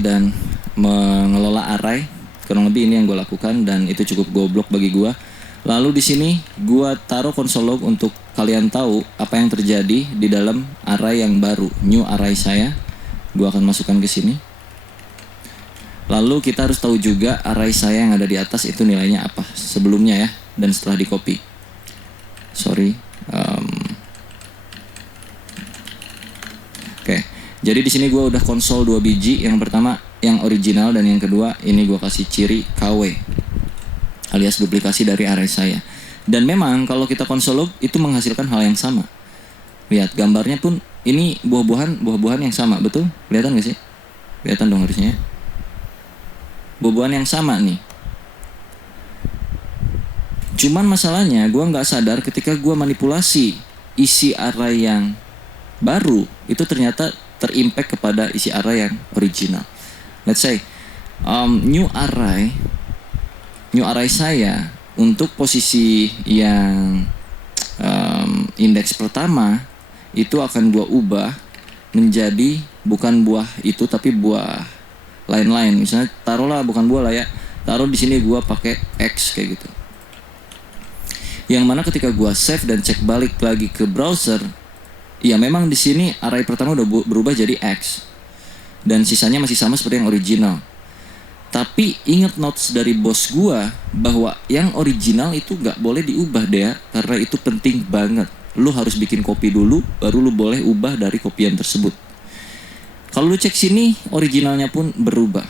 dan mengelola array. Kurang lebih ini yang gue lakukan dan itu cukup goblok bagi gue. Lalu di sini gue taruh console log untuk kalian tahu apa yang terjadi di dalam array yang baru, new array saya. Gue akan masukkan ke sini. Lalu kita harus tahu juga array saya yang ada di atas itu nilainya apa sebelumnya ya, dan setelah di copy. Oke, jadi di sini gue udah konsol 2 biji. Yang pertama yang original dan yang kedua ini gue kasih ciri KW alias duplikasi dari array saya. Dan memang kalau kita konsol log itu menghasilkan hal yang sama. Lihat gambarnya pun ini buah-buahan yang sama, betul? Kelihatan gak sih? Kelihatan dong harusnya. Buah-buahan yang sama nih. Cuman masalahnya gue nggak sadar ketika gue manipulasi isi array yang baru itu ternyata terimpact kepada isi array yang original. Let's say new array saya untuk posisi yang indeks pertama itu akan gua ubah menjadi bukan buah itu tapi buah lain-lain. Misalnya taruhlah bukan bola ya, taruh di sini gue pakai X kayak gitu. Yang mana ketika gue save dan cek balik lagi ke browser, ya memang di sini array pertama udah berubah jadi X dan sisanya masih sama seperti yang original. Tapi ingat notes dari bos gue bahwa yang original itu nggak boleh diubah deh ya, karena itu penting banget. Lu harus bikin copy dulu, baru lu boleh ubah dari kopian tersebut. Kalau lu cek sini, originalnya pun berubah.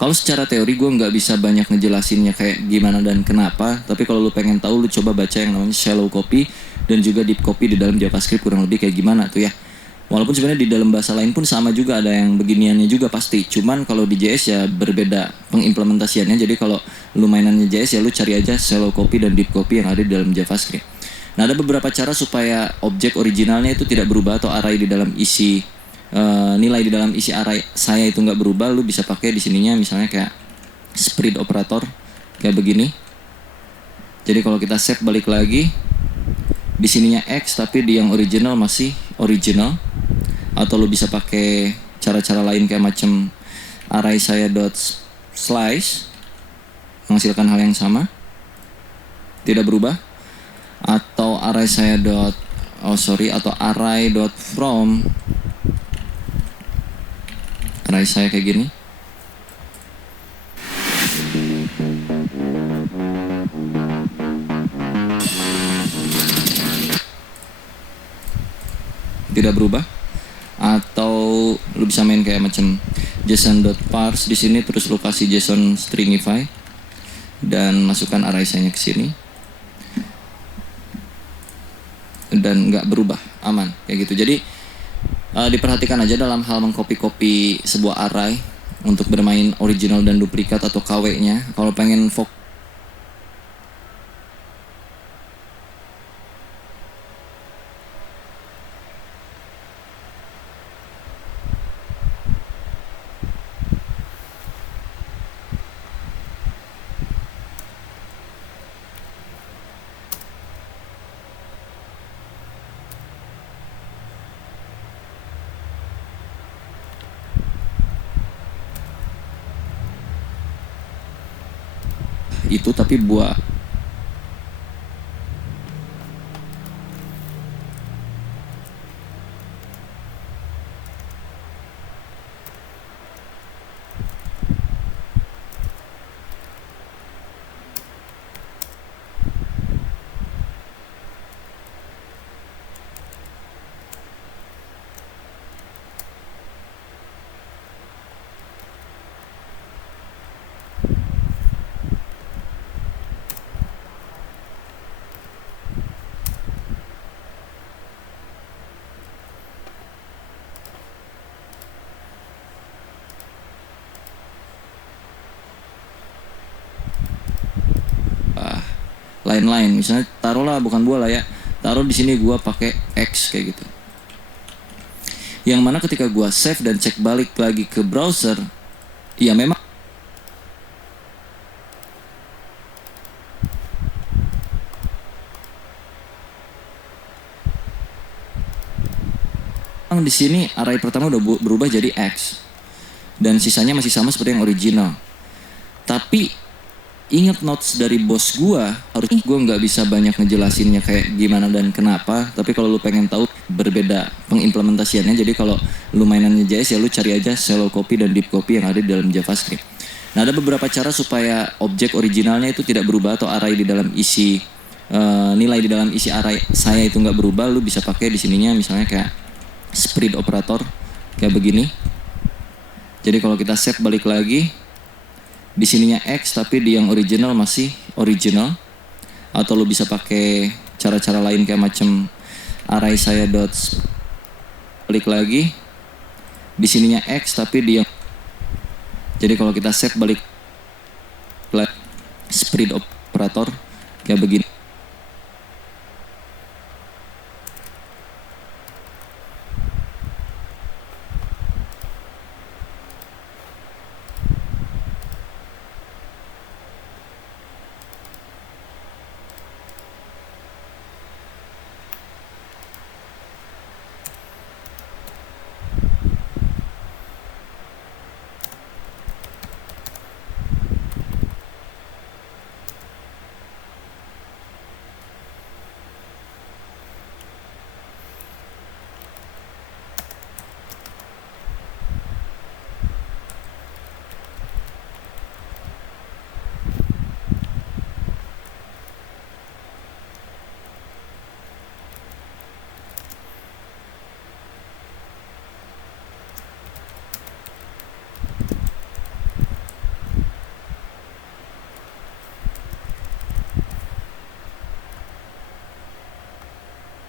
Kalau secara teori gue nggak bisa banyak ngejelasinnya kayak gimana dan kenapa, tapi kalau lu pengen tahu, lu coba baca yang namanya shallow copy dan juga deep copy di dalam JavaScript kurang lebih kayak gimana tuh ya. Walaupun sebenarnya di dalam bahasa lain pun sama juga, ada yang beginiannya juga pasti. Cuman kalau di JS ya berbeda pengimplementasiannya. Jadi kalau lu mainannya JS ya lu cari aja shallow copy dan deep copy yang ada di dalam JavaScript. Nah, ada beberapa cara supaya objek originalnya itu tidak berubah atau array di dalam isi nilai di dalam isi array saya itu nggak berubah. Lu bisa pakai di sininya misalnya kayak spread operator kayak begini. Jadi kalau kita save balik lagi, di sininya X tapi di yang original masih original. Atau lu bisa pakai cara-cara lain kayak macam array saya dot slice menghasilkan hal yang sama, tidak berubah. Atau array saya dot atau array dot from, array saya kayak gini. Tidak berubah. Atau lu bisa main kayak macam json.parse di sini, terus lu kasih json stringify dan masukkan array saya ke sini dan nggak berubah, aman kayak gitu. Jadi diperhatikan aja dalam hal mengcopy sebuah array untuk bermain original dan duplikat atau KW-nya. Kalau pengen itu tapi buat lain-lain. Misalnya taruhlah bukan bola ya, taruh di sini gua pakai X kayak gitu. Yang mana ketika gua save dan cek balik lagi ke browser, ya memang di sini array pertama udah berubah jadi X dan sisanya masih sama seperti yang original. Tapi ingat notes dari bos gua nggak bisa banyak ngejelasinnya kayak gimana dan kenapa. Tapi kalau lu pengen tahu, berbeda pengimplementasiannya. Jadi kalau lu mainannya JS ya lu cari aja shallow copy dan deep copy yang ada di dalam JavaScript. Nah, ada beberapa cara supaya objek originalnya itu tidak berubah atau array di dalam isi nilai di dalam isi array saya itu nggak berubah. Lu bisa pakai di sininya misalnya kayak spread operator kayak begini. Jadi kalau kita save balik lagi, di sininya X tapi di yang original masih original. Atau lu bisa pakai cara-cara lain kayak macam array saya dot balik lagi, di sininya X tapi di yang, jadi kalau kita save balik spread operator kayak begini.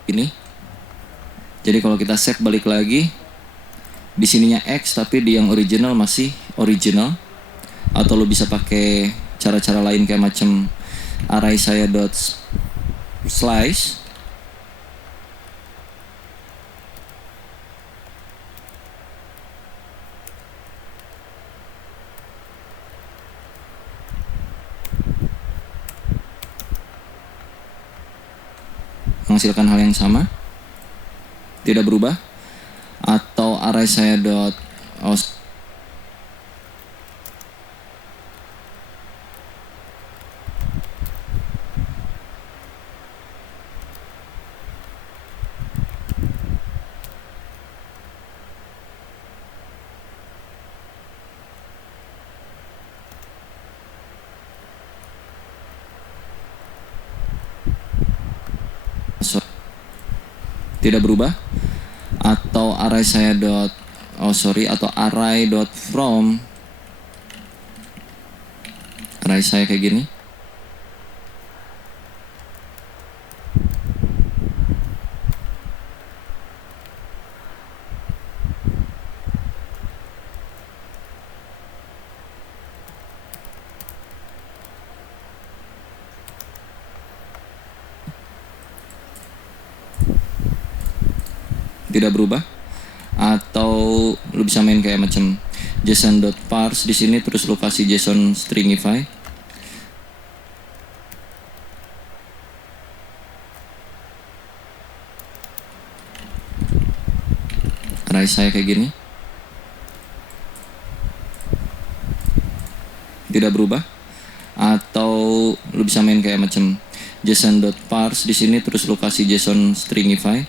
ini. Jadi kalau kita save balik lagi, di sininya X tapi di yang original masih original. Atau lo bisa pakai cara-cara lain kayak macam array saya dot slice. Menghasilkan hal yang sama, tidak berubah. Atau array saya dot tidak berubah. Atau array saya dot atau array dot from, array saya kayak gini. Tidak berubah. Atau lu bisa main kayak macam json.parse di sini, terus lu kasih json stringify. Array saya kayak gini. Tidak berubah. Atau lu bisa main kayak macam json.parse di sini, terus lu kasih json stringify.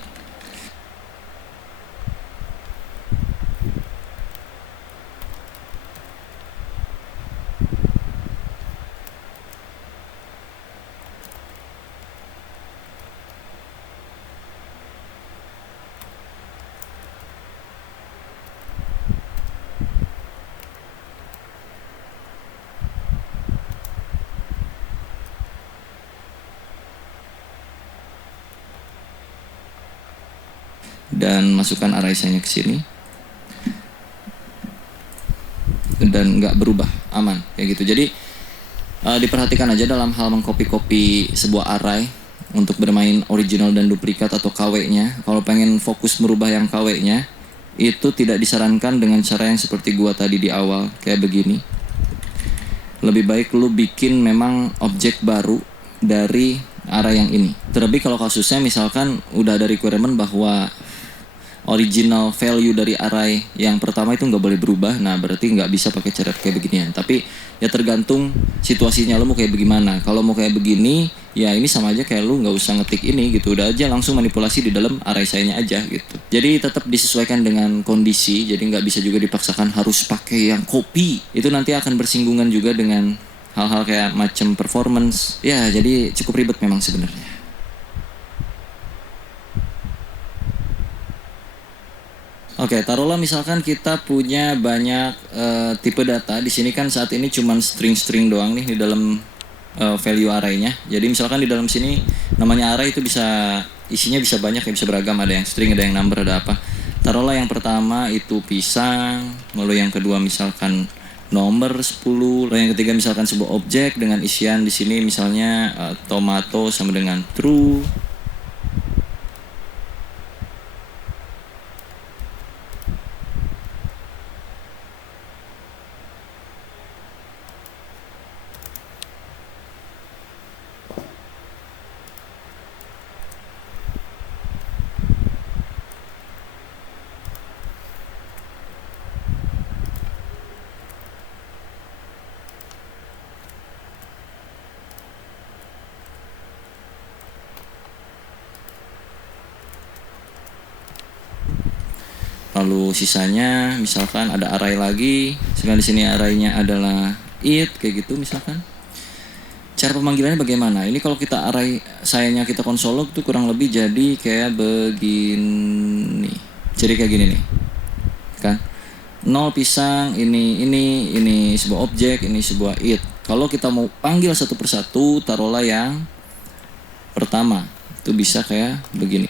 Dan masukkan array saya ke sini, dan nggak berubah, aman kayak gitu. Jadi diperhatikan aja dalam hal mengcopy sebuah array untuk bermain original dan duplikat atau KW-nya. Kalau pengen fokus merubah yang KW-nya, itu tidak disarankan dengan cara yang seperti gua tadi di awal kayak begini. Lebih baik lu bikin memang objek baru dari array yang ini. Terlebih kalau kasusnya misalkan udah ada requirement bahwa original value dari array yang pertama itu nggak boleh berubah, nah berarti nggak bisa pakai cara kayak beginian. Tapi ya tergantung situasinya lo mau kayak bagaimana. Kalau mau kayak begini, ya ini sama aja kayak lo nggak usah ngetik ini gitu, udah aja langsung manipulasi di dalam array saya aja gitu. Jadi tetap disesuaikan dengan kondisi, jadi nggak bisa juga dipaksakan harus pakai yang copy. Itu nanti akan bersinggungan juga dengan hal-hal kayak macam performance. Ya jadi cukup ribet memang sebenarnya. Oke, taruhlah misalkan kita punya banyak tipe data. Di sini kan saat ini cuma string-string doang nih di dalam value array-nya. Jadi misalkan di dalam sini namanya array itu bisa isinya bisa banyak ya, bisa beragam, ada yang string, ada yang number, ada apa. Taruhlah yang pertama itu pisang, lalu yang kedua misalkan nomor 10, lalu yang ketiga misalkan sebuah objek dengan isian di sini misalnya tomato sama dengan true. Lalu sisanya misalkan ada array lagi, sekarang di sini arraynya adalah it kayak gitu misalkan. Cara pemanggilannya bagaimana? Ini kalau kita array sayanya kita konsolog tuh kurang lebih jadi kayak begini. Jadi kayak gini nih. Kan? 0 pisang, ini sebuah objek, ini sebuah it. Kalau kita mau panggil satu persatu, taruhlah yang pertama. Itu bisa kayak begini.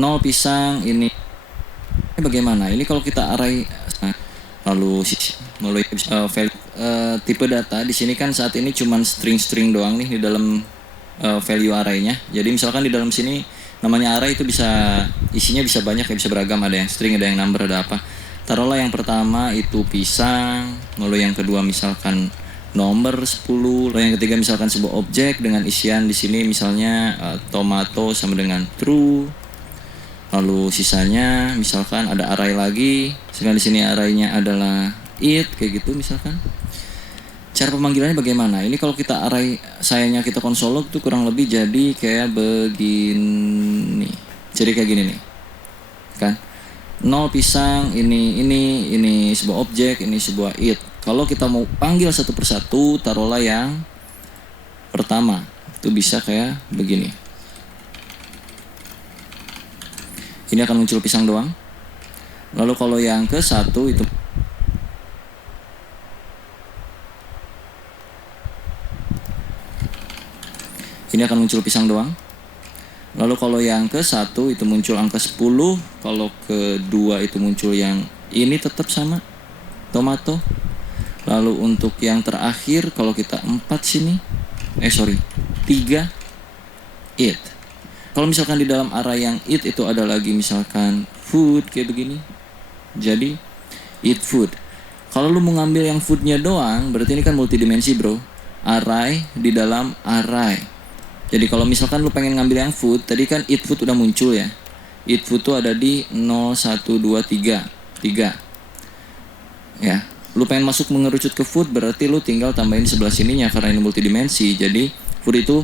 0 pisang ini bagaimana? Ini kalau kita array lalu melalui value tipe data di sini kan saat ini cuman string-string doang nih di dalam value array-nya. Jadi misalkan di dalam sini namanya array itu bisa isinya bisa banyak ya, bisa beragam, ada yang string, ada yang number, ada apa. Taruhlah yang pertama itu pisang, lalu yang kedua misalkan nomor 10, lalu yang ketiga misalkan sebuah objek dengan isian di sini misalnya tomato sama dengan true. Lalu sisanya misalkan ada array lagi, sedangkan di sini array-nya adalah it kayak gitu misalkan. Cara pemanggilannya bagaimana? Ini kalau kita array sayangnya kita konsol log tuh kurang lebih jadi kayak begini. Jadi kayak gini nih. Kan? 0 pisang, ini sebuah objek, ini sebuah it. Kalau kita mau panggil satu persatu, taruhlah yang pertama. Itu bisa kayak begini. Ini akan muncul pisang doang. Lalu kalau yang ke satu itu ini akan muncul pisang doang. Lalu kalau yang ke satu itu muncul angka 10. Kalau kedua itu muncul yang ini tetap sama tomato. Lalu untuk yang terakhir kalau kita 4 sini 3 it. Kalau misalkan di dalam array yang it itu ada lagi misalkan food kayak begini, jadi eat food. Kalau lu mau ngambil yang foodnya doang, berarti ini kan multidimensi bro. Array di dalam array. Jadi kalau misalkan lu pengen ngambil yang food, tadi kan eat food udah muncul ya. Eat food tuh ada di 0, 1, 2, 3 ya. Lu pengen masuk mengerucut ke food, berarti lu tinggal tambahin sebelah sininya karena ini multidimensi. Jadi food itu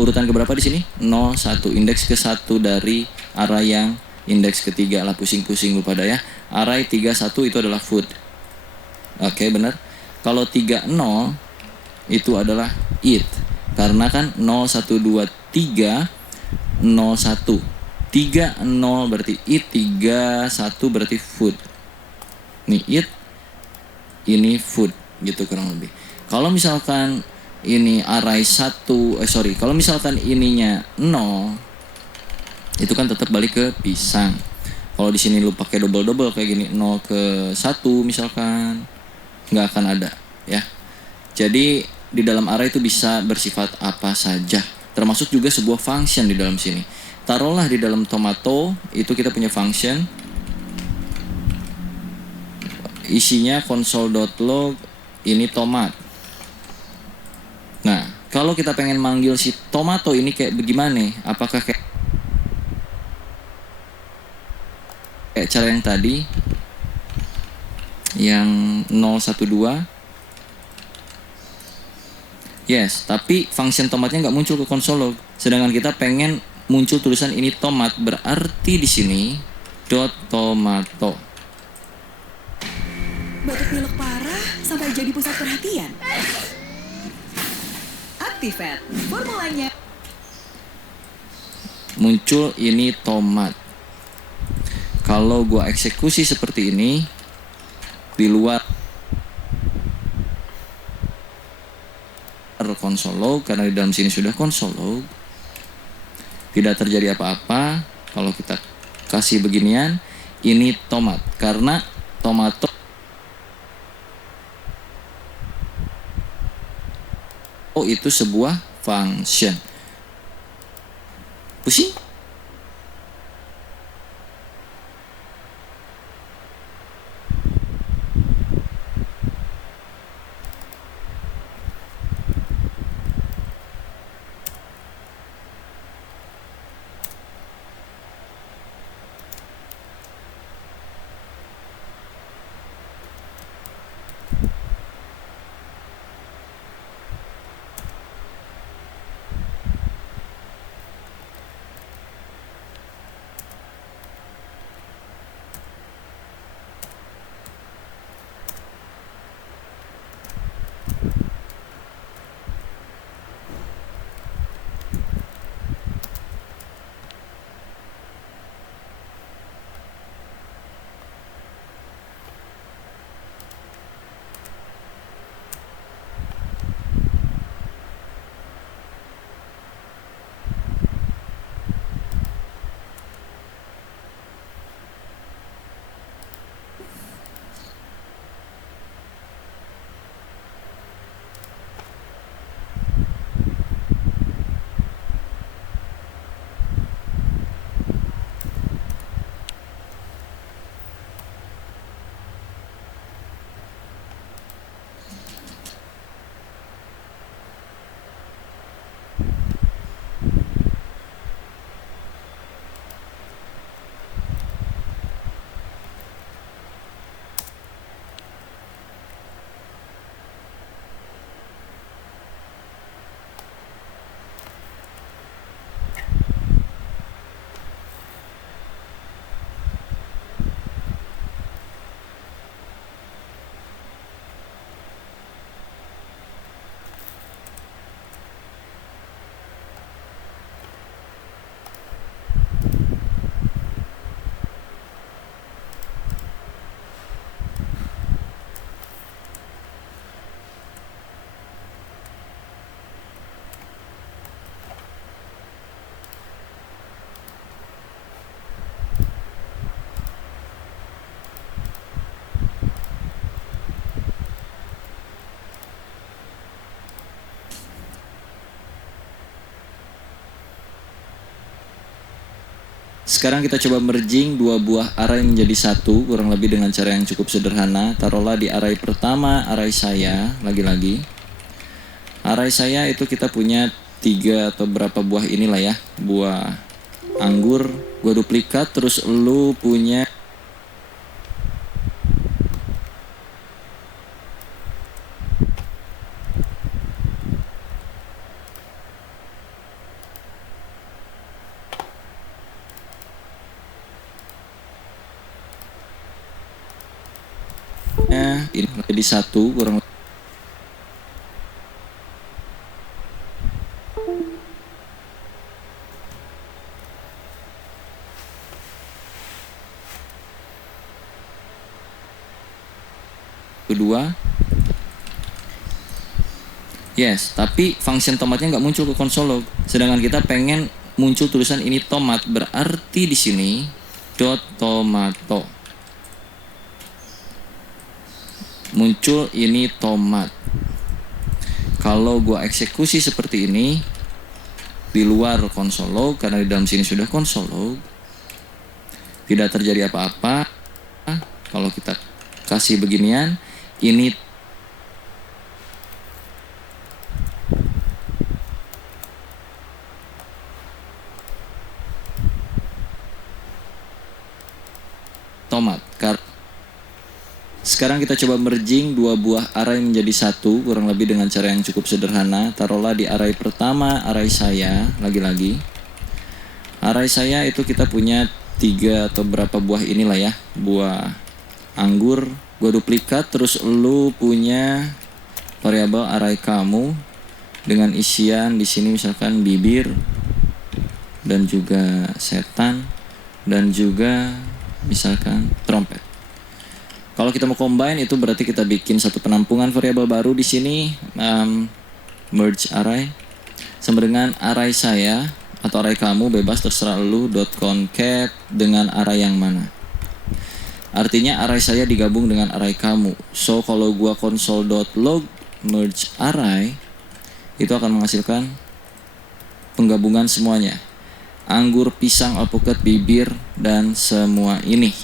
urutan keberapa di sini? 0, 1, indeks ke-1 dari array yang indeks ke-3 lah, pusing-pusing lu pada ya. Array 3, 1 itu adalah food. Oke, benar. Kalau 3, 0 itu adalah it. Karena kan 0, 1, 2, 3 0, 1 3, 0 berarti it, 3, 1 berarti food. Nih it, ini food gitu kurang lebih. Kalau misalkan ini array 1, kalau misalkan ininya 0, itu kan tetap balik ke pisang. Kalau di sini lu pakai double kayak gini 0 ke 1 misalkan, nggak akan ada ya. Jadi di dalam array itu bisa bersifat apa saja, termasuk juga sebuah function di dalam sini. Taruhlah di dalam tomato itu kita punya function isinya console.log ini tomat. Nah, kalau kita pengen manggil si tomato ini kayak bagaimana? Apakah kayak cara yang tadi yang 012? Yes, tapi function tomatnya nggak muncul ke console log. Sedangkan kita pengen muncul tulisan ini tomat, berarti di sini dot tomato. Batuk pilek parah sampai jadi pusat perhatian. Activate formulanya. Muncul ini tomat. Kalau gua eksekusi seperti ini di luar console log, karena di dalam sini sudah console log, tidak terjadi apa-apa. Kalau kita kasih beginian, ini tomat, karena tomato itu sebuah function. Pusing? Sekarang kita coba merging dua buah array menjadi satu, kurang lebih dengan cara yang cukup sederhana. Taruhlah di array pertama, array saya, lagi-lagi. Array saya itu kita punya 3 atau berapa buah inilah ya, buah anggur. Gua duplikat, terus lu punya ini jadi satu, kurang kedua. Yes, tapi function tomatnya nggak muncul ke console log. Sedangkan kita pengen muncul tulisan ini tomat, berarti di sini dot tomato. Muncul ini tomat. Kalau gua eksekusi seperti ini di luar console log, karena di dalam sini sudah console log, tidak terjadi apa-apa. Kalau kita kasih beginian, ini tomat. Sekarang kita coba merging dua buah array menjadi satu, kurang lebih dengan cara yang cukup sederhana. Taruhlah di array pertama, array saya, lagi-lagi. Array saya itu kita punya 3 atau berapa buah inilah ya, buah anggur. Gua duplikat, terus lu punya variabel array kamu dengan isian di sini misalkan bibir dan juga setan dan juga misalkan trompet. Kalau kita mau combine itu berarti kita bikin satu penampungan variabel baru di sini, merge array sama dengan array saya atau array kamu, bebas terserah lu, .concat dengan array yang mana. Artinya array saya digabung dengan array kamu. So kalau gua console.log merge array, itu akan menghasilkan penggabungan semuanya. Anggur, pisang, alpukat, bibir, dan semua ini.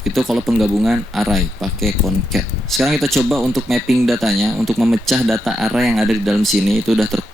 Itu kalau penggabungan array pakai concat. Sekarang kita coba untuk mapping datanya, untuk memecah data array yang ada di dalam sini. Itu udah tercombine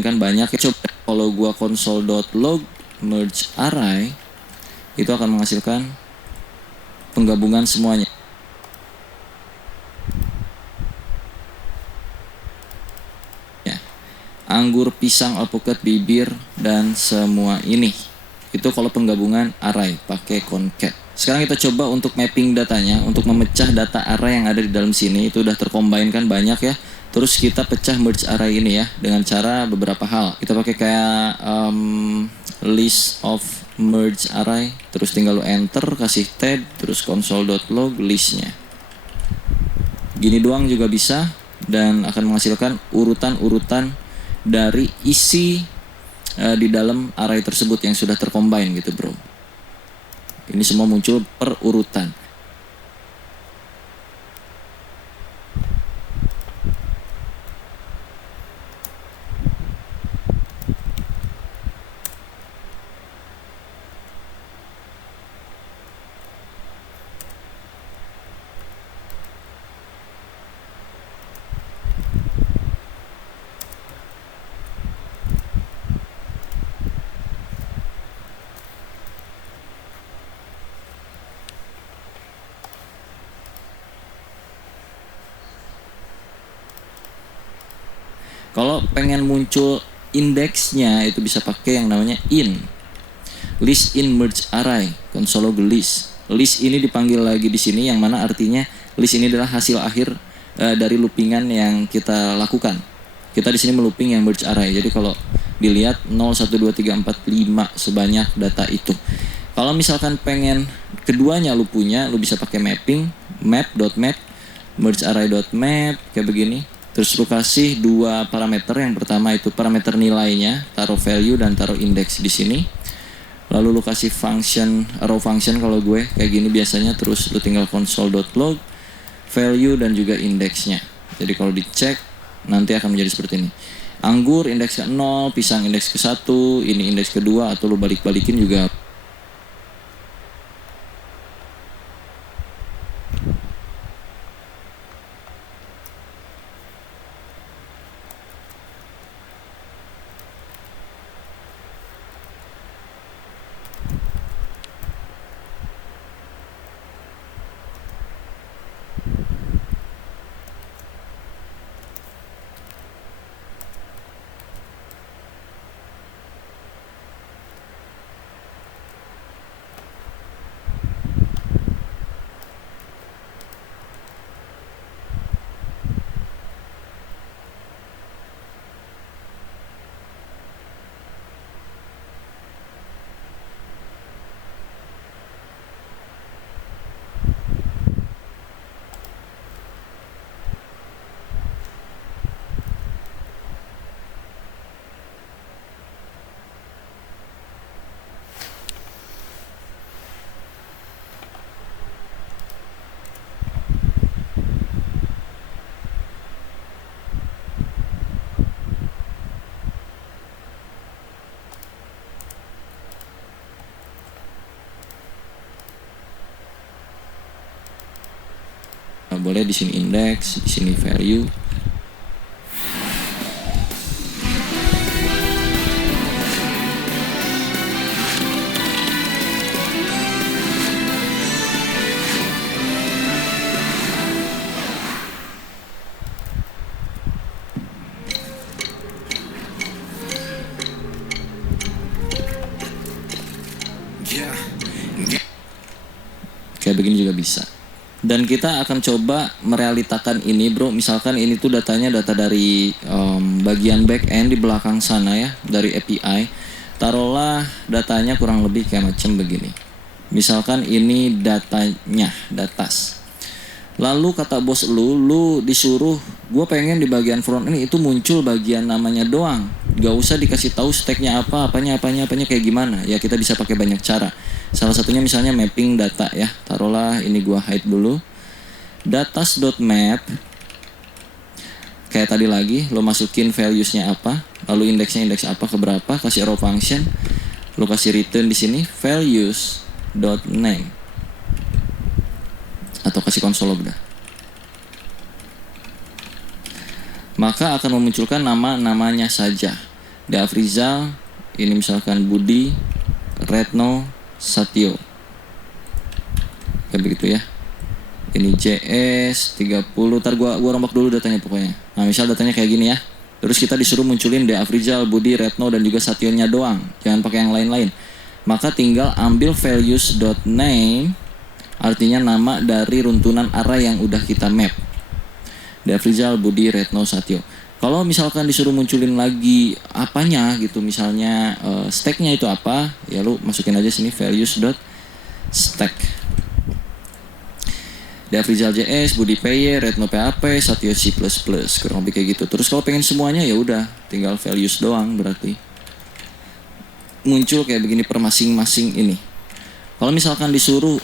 kan banyak. Coba kalau gua console.log merge array, itu akan menghasilkan penggabungan semuanya. Ya. Anggur, pisang, alpukat, bibir, dan semua ini. Itu kalau penggabungan array pakai concat. Sekarang kita coba untuk mapping datanya, untuk memecah data array yang ada di dalam sini. Itu udah tercombine kan banyak ya. Terus kita pecah merge array ini ya dengan cara beberapa hal. Kita pakai kayak list of merge array, terus tinggal lu enter, kasih tab, terus console.log listnya. Gini doang juga bisa, dan akan menghasilkan urutan-urutan dari isi di dalam array tersebut yang sudah tercombine gitu bro. Ini semua muncul per urutan. Kalau pengen muncul indeksnya itu bisa pakai yang namanya list in merge array console list. List ini dipanggil lagi di sini, yang mana artinya list ini adalah hasil akhir dari loopingan yang kita lakukan. Kita di sini melooping yang merge array. Jadi kalau dilihat 0, 1, 2, 3, 4, 5 sebanyak data itu. Kalau misalkan pengen keduanya lu punya, lu bisa pakai mapping map.map merge array.map kayak begini. Terus lu kasih dua parameter. Yang pertama itu parameter nilainya, taruh value dan taruh index di sini. Lalu lu kasih function, row function kalau gue kayak gini biasanya. Terus lu tinggal console.log value dan juga indeksnya. Jadi kalau dicek nanti akan menjadi seperti ini. Anggur indeks ke 0, pisang indeks ke 1, ini indeks kedua, atau lu balik-balikin juga. Boleh di sini index, di sini value. Kayak begini juga bisa. Dan kita akan coba merealitakan ini bro. Misalkan ini tuh datanya data dari bagian back end di belakang sana ya, dari API. Taruhlah datanya kurang lebih kayak macam begini. Misalkan ini datanya, datas. Lalu kata bos lu disuruh, gue pengen di bagian front ini itu muncul bagian namanya doang. Gak usah dikasih tahu stacknya apanya kayak gimana. Ya kita bisa pakai banyak cara. Salah satunya misalnya mapping data ya. Taruhlah ini gua hide dulu. Datas.map. Kayak tadi lagi, lo masukin values-nya apa, lalu indeksnya indeks apa ke berapa, kasih row function. Lo kasih return di sini values.name. Atau kasih console log dah. Maka akan memunculkan nama-namanya saja. Deafrizal, ini misalkan Budi, Retno, Satyo. Kayak begitu ya. Ini JS 30. Ntar gua rombak dulu datanya pokoknya. Nah, misal datanya kayak gini ya. Terus kita disuruh munculin Deafrizal, Budi, Retno dan juga Satyonya doang. Jangan pakai yang lain-lain. Maka tinggal ambil values.name, artinya nama dari runtunan array yang udah kita map. Deafrizal, Budi, Retno, Satyo. Kalau misalkan disuruh munculin lagi apanya gitu, misalnya stacknya itu apa, ya lu masukin aja sini values.stack. Deafrizal JS, Budi PY, Retno PHP, Satyo C++, kurang lebih kayak gitu. Terus kalau pengen semuanya ya udah, tinggal values doang berarti. Muncul kayak begini per masing-masing ini. Kalau misalkan disuruh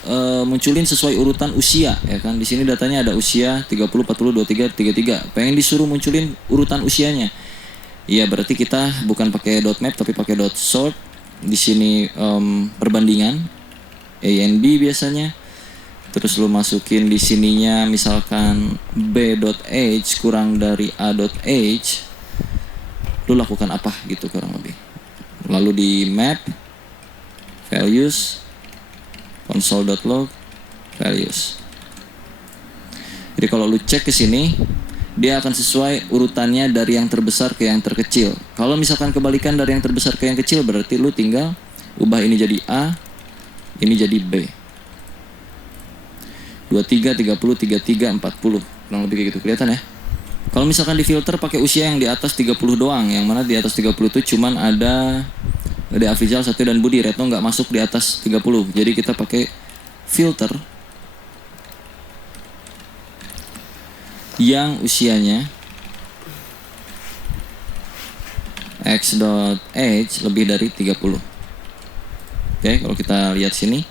munculin sesuai urutan usia, ya kan, di sini datanya ada usia 30, 40, 23, 33. Pengen disuruh munculin urutan usianya, ya berarti kita bukan pakai .map tapi pakai .sort. Di sini perbandingan A and B biasanya. Terus lu masukin di sininya misalkan B.age kurang dari A.age. Lu lakukan apa gitu kurang lebih. Lalu di map values console.log values. Jadi kalau lu cek ke sini, dia akan sesuai urutannya dari yang terbesar ke yang terkecil. Kalau misalkan kebalikan dari yang terbesar ke yang kecil, berarti lu tinggal ubah ini jadi A, ini jadi B. 23, 30, 33, 40. Kurang lebih kayak gitu, kelihatan ya. Kalau misalkan di filter pakai usia yang di atas 30 doang, yang mana di atas 30 itu cuman ada Afrizal 1 dan Budi. Retno nggak masuk di atas 30. Jadi kita pakai filter yang usianya x.age lebih dari 30. Oke, kalau kita lihat sini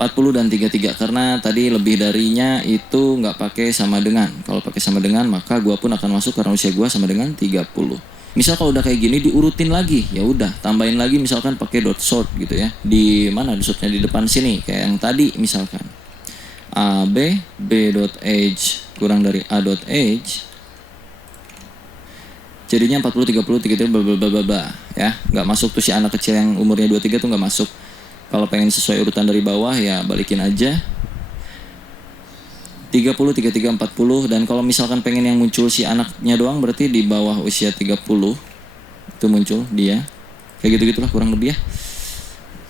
40 dan 33, karena tadi lebih darinya itu nggak pakai sama dengan. Kalau pakai sama dengan maka gua pun akan masuk karena usia gua sama dengan 30. Misal kalau udah kayak gini diurutin lagi, ya udah tambahin lagi misalkan pakai dot sort gitu ya. Di mana dot sortnya? Di depan sini kayak yang tadi misalkan. A B dot age kurang dari A dot age. Jadinya 40 30 33 bla bla bla bla ya. Nggak masuk tuh si anak kecil yang umurnya 23 tuh nggak masuk. Kalau pengen sesuai urutan dari bawah ya balikin aja 30, 33, 40. Dan kalau misalkan pengen yang muncul si anaknya doang, berarti di bawah usia 30 itu muncul dia. Kayak gitu-gitulah kurang lebih ya.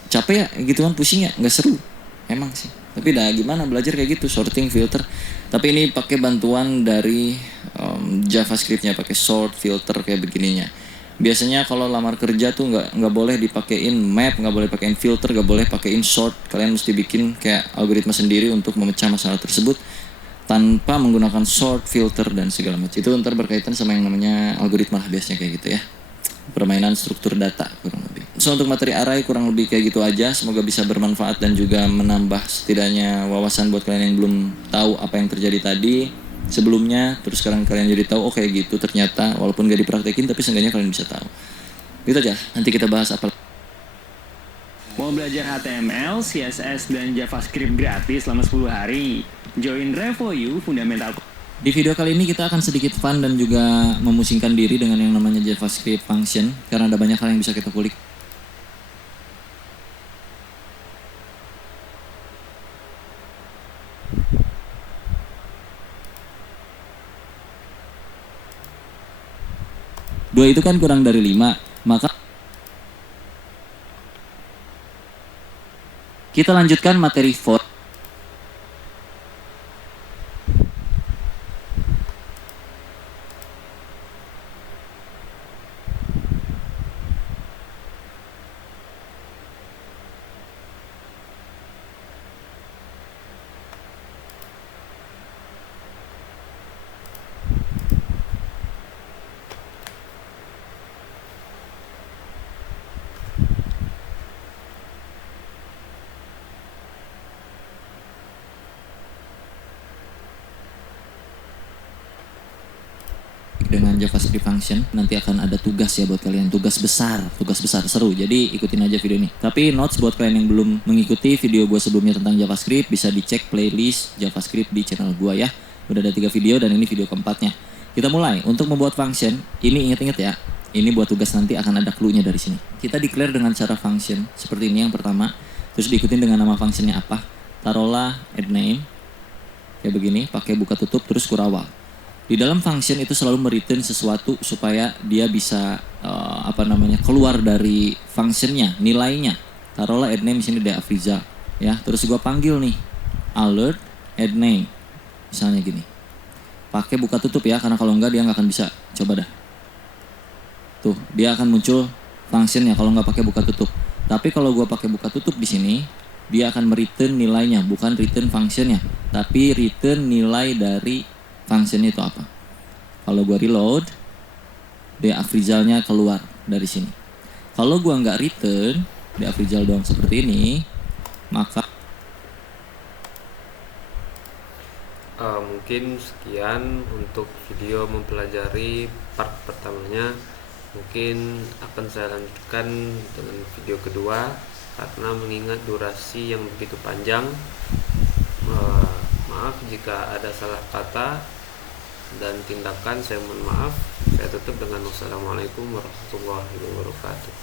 Capek ya gituan, pusing ya, nggak seru emang sih. Tapi dah gimana belajar kayak gitu, sorting, filter. Tapi ini pakai bantuan dari JavaScript-nya, pakai sort, filter kayak begininya. Biasanya kalau lamar kerja tuh nggak boleh dipakein map, nggak boleh pakein filter, nggak boleh pakein sort. Kalian mesti bikin kayak algoritma sendiri untuk memecah masalah tersebut tanpa menggunakan sort, filter dan segala macam. Itu ntar berkaitan sama yang namanya algoritma lah biasanya kayak gitu ya. Permainan struktur data kurang lebih. So untuk materi array kurang lebih kayak gitu aja. Semoga bisa bermanfaat dan juga menambah setidaknya wawasan buat kalian yang belum tahu apa yang terjadi tadi sebelumnya, terus sekarang kalian jadi tahu oh kayak gitu ternyata, walaupun gak dipraktekin tapi seenggaknya kalian bisa tahu. Gitu aja, nanti kita bahas apa. Mau belajar HTML, CSS, dan JavaScript gratis selama 10 hari? Join Revo.u Fundamental. Di video kali ini kita akan sedikit fun dan juga memusingkan diri dengan yang namanya JavaScript function, karena ada banyak hal yang bisa kita kulik. Dua itu kan kurang dari 5, maka kita lanjutkan materi for. Dengan JavaScript function nanti akan ada tugas ya buat kalian, tugas besar seru, jadi ikutin aja video ini. Tapi notes buat kalian yang belum mengikuti video gue sebelumnya tentang JavaScript, bisa dicek playlist JavaScript di channel gue ya. Udah ada 3 video dan ini video keempatnya. Kita mulai. Untuk membuat function ini, inget-inget ya, ini buat tugas nanti akan ada clue-nya dari sini. Kita declare dengan cara function seperti ini yang pertama, terus diikutin dengan nama functionnya apa. Taruhlah add name kayak begini, pakai buka tutup terus kurawal. Di dalam function itu selalu mereturn sesuatu supaya dia bisa keluar dari functionnya, nilainya. Taruhlah add name di sini Afrizal ya. Terus gua panggil nih alert add name. Misalnya gini. Pakai buka tutup ya, karena kalau enggak dia nggak akan bisa. Coba dah. Tuh, dia akan muncul functionnya kalau nggak pakai buka tutup. Tapi kalau gua pakai buka tutup di sini, dia akan mereturn nilainya, bukan return functionnya, tapi return nilai dari function itu apa. Kalau gua reload, Afrizalnya keluar dari sini. Kalau gua nggak return Afrizal doang seperti ini, maka mungkin sekian untuk video mempelajari part pertamanya. Mungkin akan saya lanjutkan dengan video kedua karena mengingat durasi yang begitu panjang. Maaf jika ada salah kata dan tindakan, saya mohon maaf. Saya tutup dengan wassalamualaikum warahmatullahi wabarakatuh.